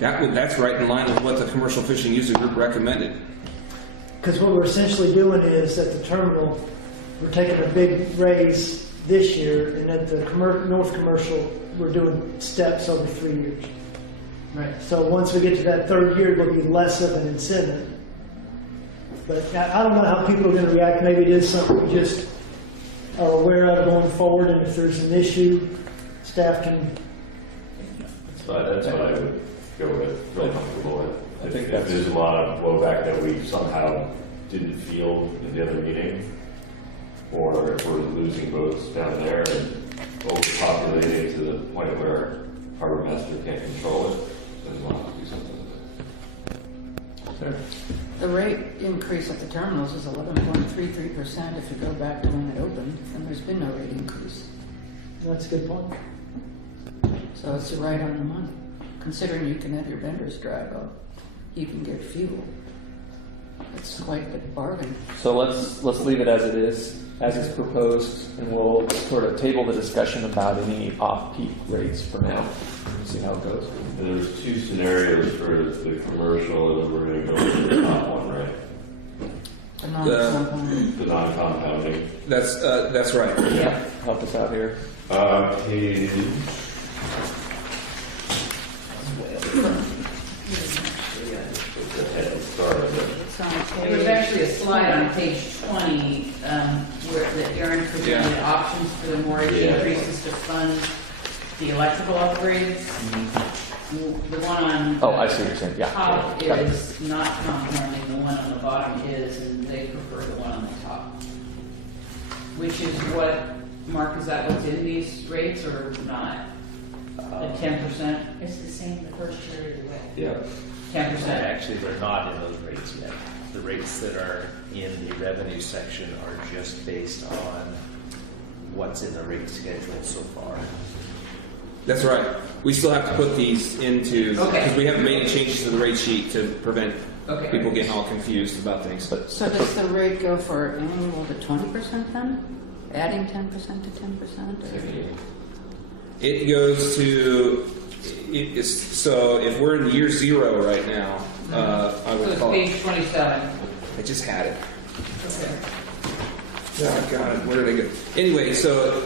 that's right in line with what the commercial fishing user group recommended. Because what we're essentially doing is at the terminal, we're taking a big raise this year, and at the North Commercial, we're doing steps over 3 years. Right. So once we get to that third year, it'll be less of an incentive. But I don't know how people are going to react. Maybe it is something we just are aware of going forward, and if there's an issue, staff can. That's what I would go with. Feel comfortable with. I think If that's- there's a lot of blowback that we somehow didn't feel in the other meeting, or if we're losing boats down there and overpopulating to the point where harbor master can't control it, then we'll have to do something with it. The rate increase at the terminals is 11.33% if you go back to when it opened, and there's been no rate increase. That's a good point. So it's right on the money. Considering you can have your vendors drive up, you can get fuel. It's quite a bargain. So let's leave it as it is, as it's proposed, and we'll sort of table the discussion about any off-peak rates for now and see how it goes. And there's two scenarios for the commercial, and we're going to go with the top one, right? The non-compound. The non-compounding. That's right. Yeah. Help us out here. Page. Sorry. It's on There was page. actually a slide on page 20 where that Aaron presented options for the mortgage Yeah. increases to fund the electrical upgrades. The one on Oh, I see what you're saying. Yeah. top Got it. is not compounding, the one on the bottom is, and they prefer the one on the top. Which is what, Mark, is that what's in these rates or not? The 10%? It's the same the first year either way. Yeah. 10%. Actually, they're not in those rates yet. The rates that are in the revenue section are just based on what's in the rate schedule so far. That's right. We still have to put these into, Okay. because we haven't made any changes to the rate sheet to prevent Okay. people getting all confused about things. So does the rate go for annual to 20% then? Adding 10% to 10%? It goes to, so if we're in year zero right now, I So would it's call it, page 27. I just had it. Okay. Oh, God, where did I go? Anyway, so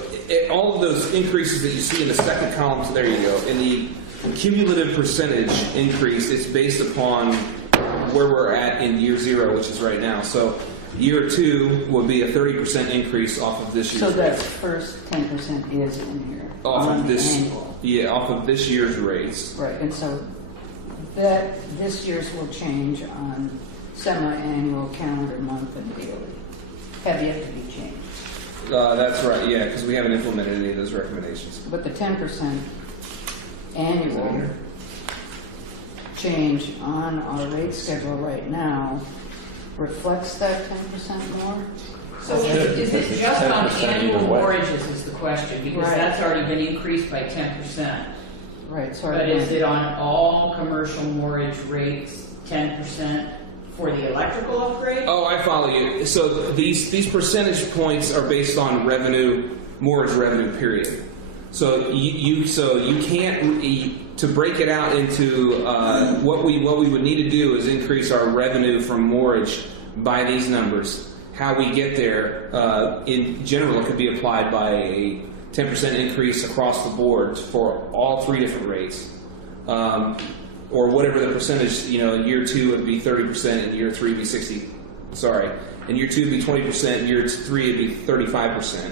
all of those increases that you see in the second column, so there you go. In the cumulative percentage increase, it's based upon where we're at in year zero, which is right now. So year two would be a 30% increase off of this year's So that rates. first 10% is in here. Off on of the this, annual. yeah, off of this year's rates. Right, and so that, this year's will change on semi-annual, calendar month, and daily. Have yet to be changed. That's right, yeah, because we haven't implemented any of those recommendations. But the 10% annual change on our rate schedule right now reflects that 10% more? So is it just on 10% annual either way. mortgages is the question, because Right. that's already been increased by 10%. Right, so But is it on all commercial mortgage rates, 10% for the electrical upgrade? Oh, I follow you. So these percentage points are based on revenue, mortgage revenue, period. So you can't to break it out into what we would need to do is increase our revenue from mortgage by these numbers. How we get there, in general, it could be applied by a 10% increase across the board for all three different rates. Or whatever the percentage, year two would be 30%, and year three would be 60%. Sorry. In year 2 it'd be 20%, in year 3 it'd be 35%.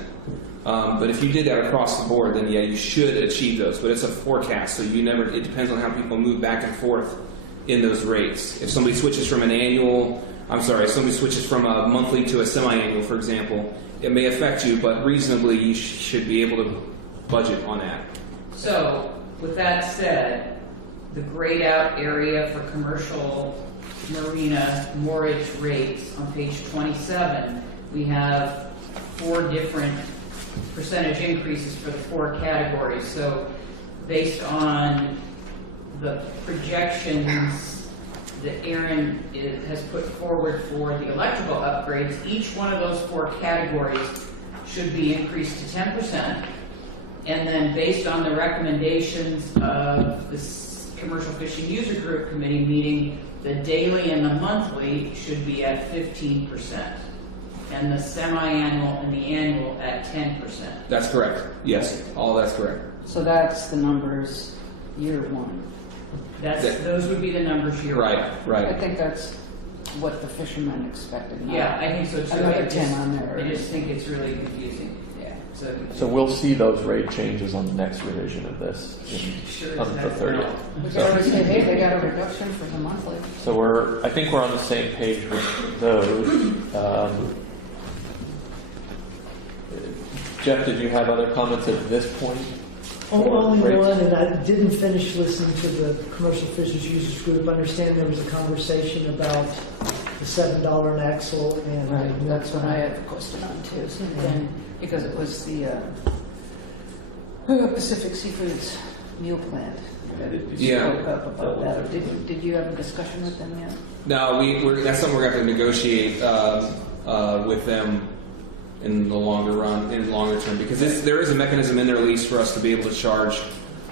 But if you did that across the board, then yeah, you should achieve those. But it's a forecast, so it depends on how people move back and forth in those rates. If somebody switches from if somebody switches from a monthly to a semi-annual, for example, it may affect you, but reasonably you should be able to budget on that. So, with that said, the grayed out area for commercial marina moorage rates on page 27, we have 4 different percentage increases for the 4 categories. So, based on the projections that Aaron has put forward for the electrical upgrades, each one of those 4 categories should be increased to 10%. And then based on the recommendations of the Commercial Fishing User Group Committee meeting, the daily and the monthly should be at 15%. And the semi-annual and the annual at 10%. That's correct. Yes, all that's correct. So that's the numbers year 1. Those would be the numbers you're Right. I think that's what the fishermen expected. not Yeah, I think so too. Another 10 on there. I just think it's really confusing. Yeah. So we'll see those rate changes on the next revision of this Sure on as the heck 30th. will. We can always say, hey, they got a reduction for the monthly. So I think we're on the same page with those. Jeff, did you have other comments at this point? Only Rates? one, and I didn't finish listening to the Commercial Fishers Users Group. I understand there was a conversation about the $7 an axle and. Right, that's what I had a question on too. So then, because it was the Pacific Seafoods meal plant. that Yeah. Spoke up about that. Did you have a discussion with them yet? No, that's something we're going to have to negotiate with them in the longer run, in the longer term, because there is a mechanism in their lease for us to be able to charge.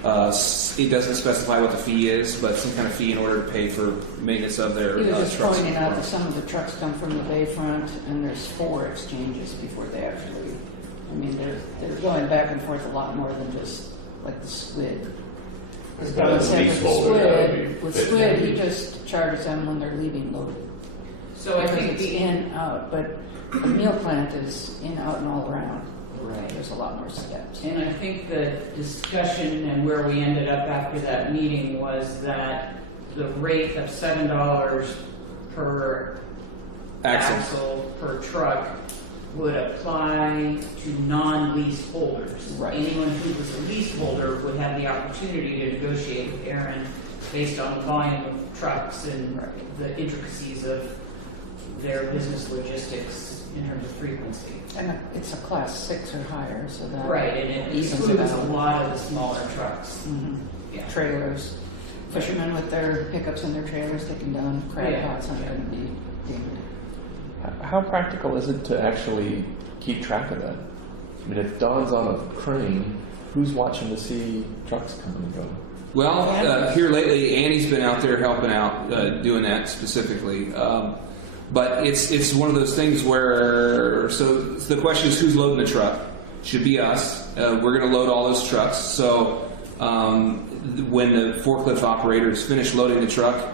It doesn't specify what the fee is, but some kind of fee in order to pay for maintenance of their He was just trucks. pointing out that some of the trucks come from the bayfront, and there's 4 exchanges before they actually. I mean, they're going back and forth a lot more than just like the squid. Because Well, with the leaseholder, that would be with fit squid, in. he just charges them when they're leaving loaded. So I Because think it's the in, out, but the meal plant is in, out, and all around. Right. There's a lot more steps. And I think the discussion and where we ended up after that meeting was that the rate of $7 per axle per truck would apply to non-lease holders. Right. Anyone who was a leaseholder would have the opportunity to negotiate with Aaron based on the volume of trucks and the intricacies of their business logistics in terms of frequency. And it's a class 6 or higher, so that. Right, and it evens excludes it a out. lot of the smaller trucks. Mhm. Yeah. Trailers. Fishermen with their pickups and their trailers taking down crab Yeah. pots aren't going to be dinged. How practical is it to actually keep track of that? I mean, if Don's on a crane, who's watching to see trucks come and go? Well, here lately, Annie's been out there helping out, doing that specifically. But it's one of those things where, so the question is who's loading the truck? Should be us. We're going to load all those trucks. So when the forklift operators finish loading the truck,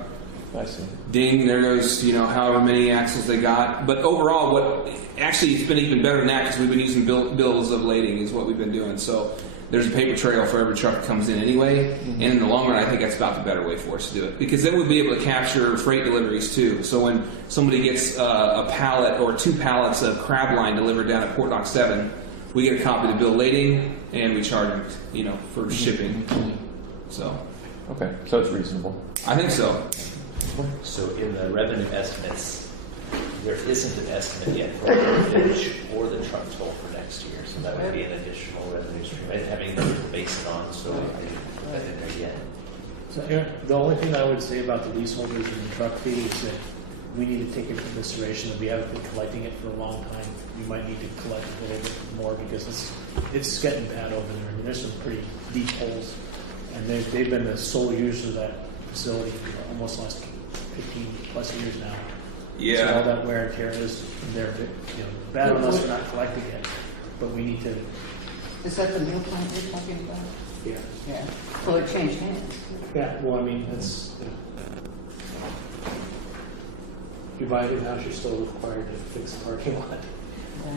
I see. ding, there goes, however many axles they got. But overall, actually it's been even better than that because we've been using bills of lading is what we've been doing. So there's a paper trail for every truck that comes in anyway. And in the long run, I think that's about the better way for us to do it. Because then we'll be able to capture freight deliveries too. So when somebody gets a pallet or 2 pallets of crab line delivered down at Port Dock 7, we get a copy of the bill of lading and we charge them, for shipping. So Okay, so it's reasonable. I think so. So in the revenue estimates, there isn't an estimate yet for the fish or the truck toll for next year, so that would be an additional revenue stream. I didn't have anything to base it on, so I didn't put that in there yet. So, the only thing I would say about the leaseholders and the truck fee is that we need to take into consideration that we haven't been collecting it for a long time. We might need to collect a little bit more because it's getting bad over there. I mean, there's some pretty deep holes, and they've been the sole user of that facility for almost the last 15 plus years now. So all that wear and tear is there. Bad on us for not collecting it, but we need to. Is that the meal plant you're talking about? Yeah. Yeah. Well, it changed hands. Yeah. Well, I mean, it's. you buy a new house, you're still required to fix the parking lot.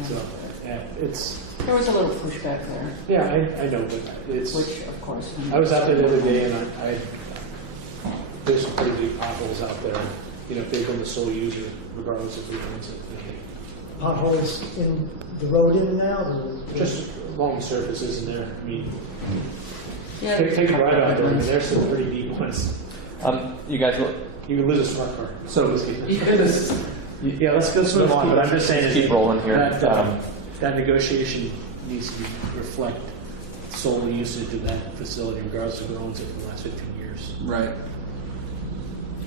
So, yeah, it's, There was a little pushback there, yeah, I know, but it's, which of course. I was out there the other day and there's some pretty deep potholes out there. You know, if they've been the sole user, regardless of who owns it. Potholes in the road in and out, or? Just along the surfaces in there. I mean, Yeah, take a ride out there, and there's some pretty deep ones. You guys, You can lose a smart car. so Yeah, let's move on, but I'm just saying. keep rolling here. That negotiation needs to reflect sole usage of that facility, regardless of who owns it for the last 15 years. Right.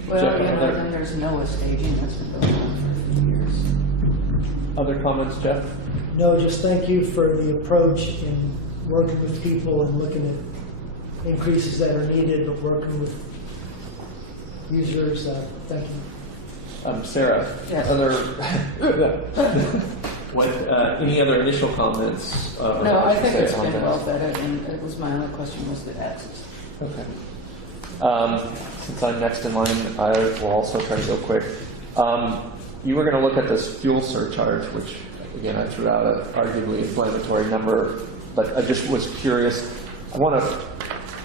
well, Jeff, you know, other- then there's NOAA staging that's been going on for a few years. Other comments, Jeff? No, just thank you for the approach in working with people and looking at increases that are needed, but working with users. Thank you. Sarah, Yes. what, any other initial comments? No, I think it's on been that? well vetted, and it was my only question was the access. Okay. Since I'm next in line, I will also try to go quick. You were going to look at this fuel surcharge, which, again, I threw out an arguably inflammatory number, but I just was curious. I want to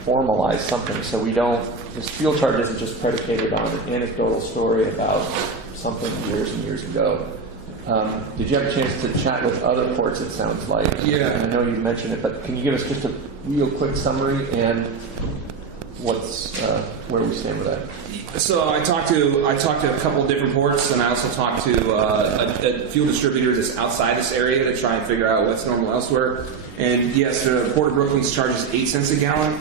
formalize something so we don't, this fuel charge isn't just predicated on an anecdotal story about something years and years ago. Did you have a chance to chat with other ports, it sounds like? Yeah. I know you mentioned it, but can you give us just a real quick summary and what's where we stand with that? So I talked to a couple of different ports, and I also talked to a fuel distributor that's outside this area to try and figure out what's normal elsewhere. And yes, the Port of Brookings charges 8 cents a gallon.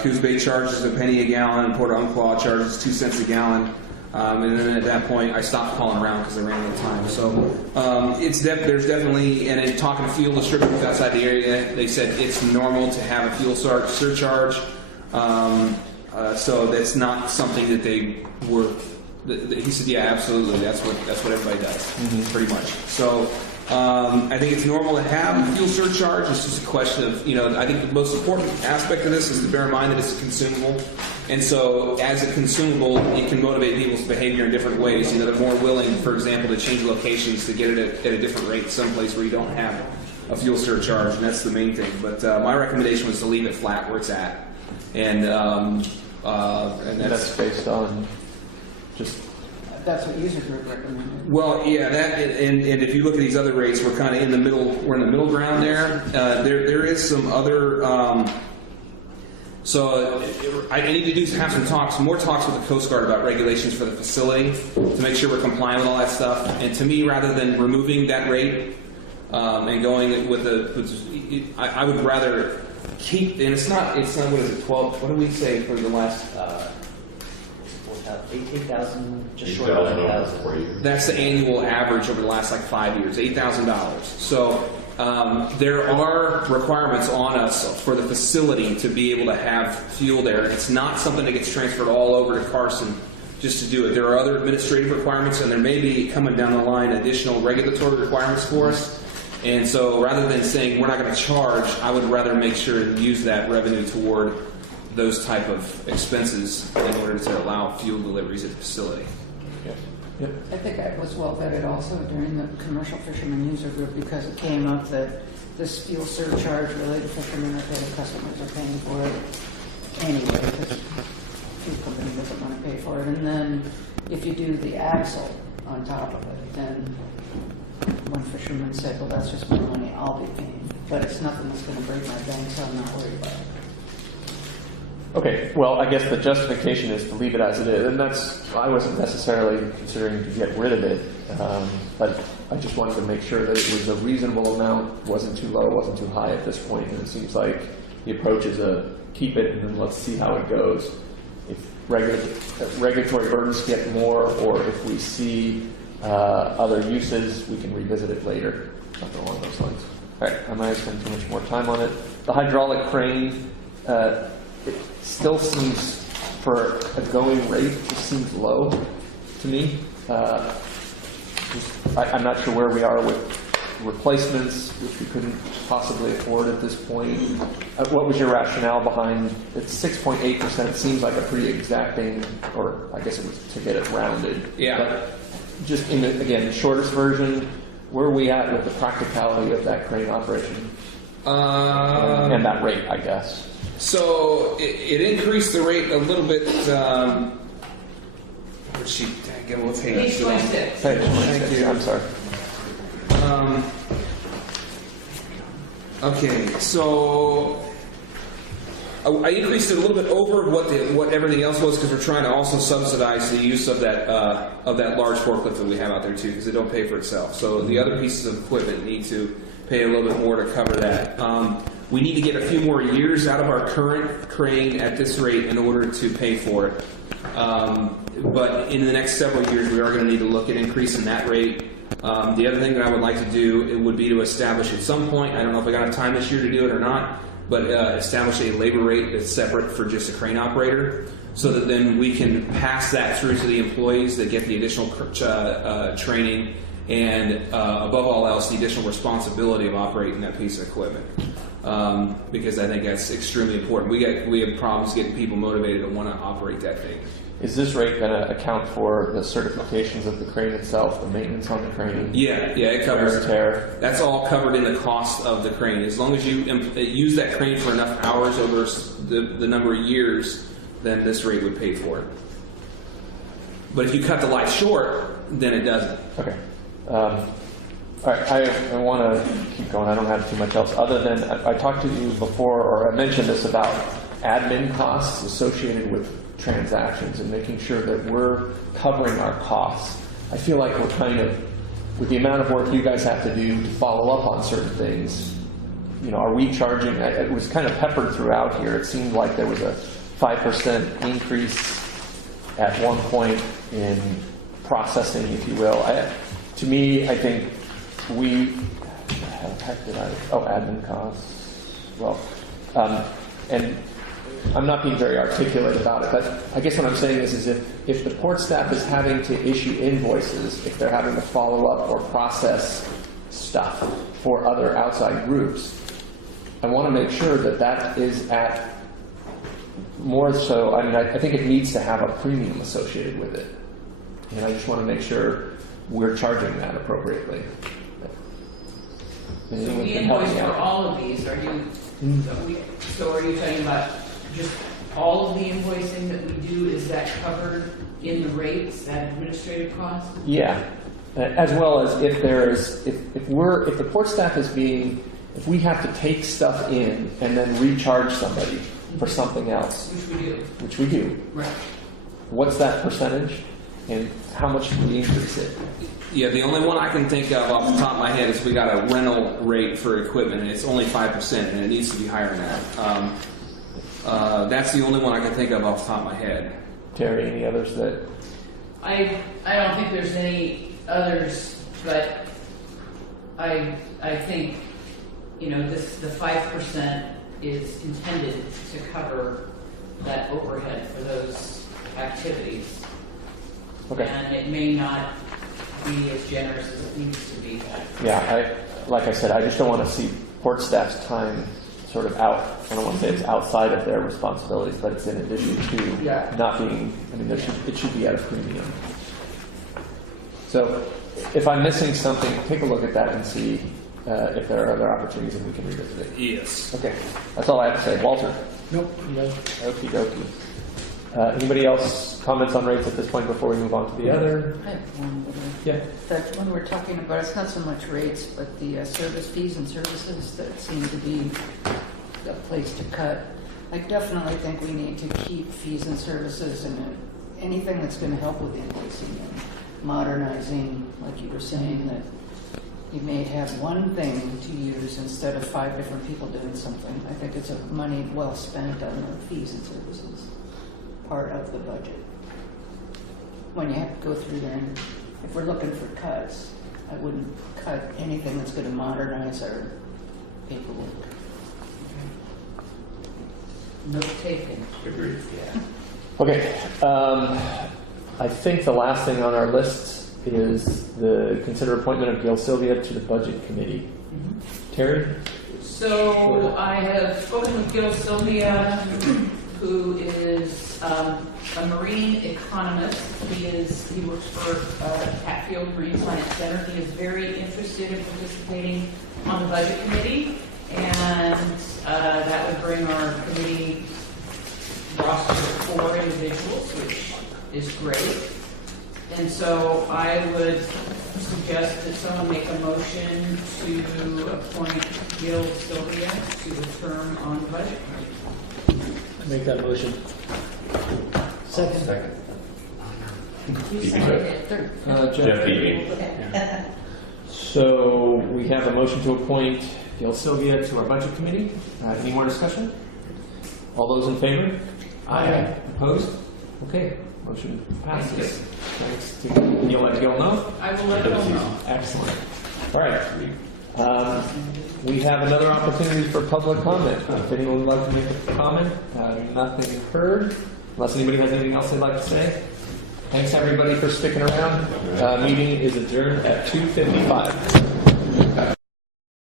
Coos Bay charges a penny a gallon, and Port of Umpqua charges 2 cents a gallon. And then at that point, I stopped calling around because I ran out of time. So there's definitely, and in talking to fuel distributors outside the area, they said it's normal to have a fuel surcharge. So that's not something that they were. He said, "Yeah, absolutely. That's what everybody does, pretty much." So I think it's normal to have a fuel surcharge. It's just a question of, I think the most important aspect of this is to bear in mind that it's a consumable, and so as a consumable, it can motivate people's behavior in different ways. They're more willing, for example, to change locations to get it at a different rate someplace where you don't have a fuel surcharge, and that's the main thing. But my recommendation was to leave it flat where it's at. And that's based on just That's what user group recommended. well, yeah, that and if you look at these other rates, we're kind of in the middle. We're in the middle ground there. There is some other. So I need to have some more talks with the Coast Guard about regulations for the facility to make sure we're compliant with all that stuff. And to me, rather than removing that rate and going with I would rather keep. And it's not. What is it? 12. What do we say for the last? 8,000, just short of 9,000. That's the annual average over the last 5 years, $8,000. So there are requirements on us for the facility to be able to have fuel there. It's not something that gets transferred all over to Carson just to do it. There are other administrative requirements, and there may be coming down the line additional regulatory requirements for us. And so rather than saying we're not going to charge, I would rather make sure to use that revenue toward those type of expenses in order to allow fuel deliveries at the facility. I think that was well vetted also during the commercial fishermen user group, because it came up that this fuel surcharge related fishermen or the customers are paying for it anyway, because fuel company doesn't want to pay for it. And then if you do the axle on top of it, then one fisherman said, well, that's just more money I'll be paying. But it's nothing that's going to break my bank, so I'm not worried about it. okay. Well, I guess the justification is to leave it as it is, and I wasn't necessarily considering to get rid of it, but I just wanted to make sure that it was a reasonable amount, wasn't too low, wasn't too high at this point. And it seems like the approach is a keep it and then let's see how it goes. If regulatory burdens get more, or if we see other uses, we can revisit it later. Something along those lines. All right, I might have spent too much more time on it. The hydraulic crane, it still seems, for a going rate, it seems low to me. I'm not sure where we are with replacements, which we couldn't possibly afford at this point. What was your rationale behind it's 6.8%? It seems like a pretty exacting, or I guess it was to get it rounded. Yeah. just in the, again, the shortest version, where are we at with the practicality of that crane operation? And that rate, I guess. So it increased the rate a little bit. Where'd she? Dang, what page? Page is it on? 26. Page 26, you. I'm sorry. Okay, so I increased it a little bit over what everything else was because we're trying to also subsidize the use of that large forklift that we have out there too, because it don't pay for itself. So the other pieces of equipment need to pay a little bit more to cover that. We need to get a few more years out of our current crane at this rate in order to pay for it. But in the next several years, we are going to need to look at increasing that rate. The other thing that I would like to do, it would be to establish at some point, I don't know if I got enough time this year to do it or not, but establish a labor rate that's separate for just a crane operator, so that then we can pass that through to the employees that get the additional training and above all else, the additional responsibility of operating that piece of equipment. Because I think that's extremely important. We have problems getting people motivated to want to operate that thing. Is this rate going to account for the certifications of the crane itself, the maintenance on the crane? Yeah, it covers wear and tear? That's all covered in the cost of the crane. As long as you use that crane for enough hours over the number of years, then this rate would pay for it. But if you cut the life short, then it doesn't. Okay. All right, I want to keep going. I don't have too much else other than I talked to you before, or I mentioned this about admin costs associated with transactions and making sure that we're covering our costs. I feel like we're kind of, with the amount of work you guys have to do to follow up on certain things, are we charging? It was kind of peppered throughout here. It seemed like there was a 5% increase at one point in processing, if you will. To me, I think how the heck did admin costs. Well, and I'm not being very articulate about it, but I guess what I'm saying is if the port staff is having to issue invoices, if they're having to follow up or process stuff for other outside groups, I want to make sure that is at more so, I think it needs to have a premium associated with it. And I just want to make sure we're charging that appropriately. So we invoice for all of these, are you talking about just all of the invoicing that we do, is that covered in the rates, that administrative cost? Yeah, as well as if the port staff is if we have to take stuff in and then recharge somebody for something else. Which we do. Right. What's that percentage and how much do we increase it? Yeah, the only one I can think of off the top of my head is we got a rental rate for equipment, and it's only 5%, and it needs to be higher than that. That's the only one I can think of off the top of my head. Terry, any others that? I don't think there's any others, but I think the 5% is intended to cover that overhead for those activities. Okay. And it may not be as generous as it needs to be. Yeah, like I said, I just don't want to see port staff's time sort of out. I don't want to say it's outside of their responsibilities, but it's in addition to not being. It should be at a premium. So, if I'm missing something, take a look at that and see if there are other opportunities and we can revisit it. Yes. Okay, that's all I have to say. Walter. Nope. No. Okie dokie. Anybody else comments on rates at this point before we move on to the other? I have one. Yeah. That when we're talking about, it's not so much rates, but the service fees and services that seem to be a place to cut. I definitely think we need to keep fees and services and anything that's going to help with invoicing and modernizing, like you were saying, that you may have one thing to use instead of 5 different people doing something. I think it's money well spent on the fees and services part of the budget. When you have to go through there, and if we're looking for cuts, I wouldn't cut anything that's going to modernize our paperwork. Note taken. Agreed. Yeah. Okay. I think the last thing on our list is the consider appointment of Gail Sylvia to the Budget Committee. Terry? So I have spoken with Gil Sylvia, who is a marine economist. He works for Hatfield Marine Science Center. He is very interested in participating on the budget committee, and that would bring our committee roster to 4 individuals, which is great. And so I would suggest that someone make a motion to appoint Gil Sylvia to the term on the budget committee. Make that motion. Second. Second. You Jeff seconded it. Jeff Beebe. Okay. So we have a motion to appoint Gail Sylvia to our budget committee. Any more discussion? All those in favor? Aye. Opposed? Okay, motion passes. Thanks. Can you let Gail know? I will let them know. Excellent. All right. We have another opportunity for public comment. If anyone would like to make a comment, nothing heard. Unless anybody has anything else they'd like to say. Thanks everybody for sticking around. Meeting is adjourned at 2:55.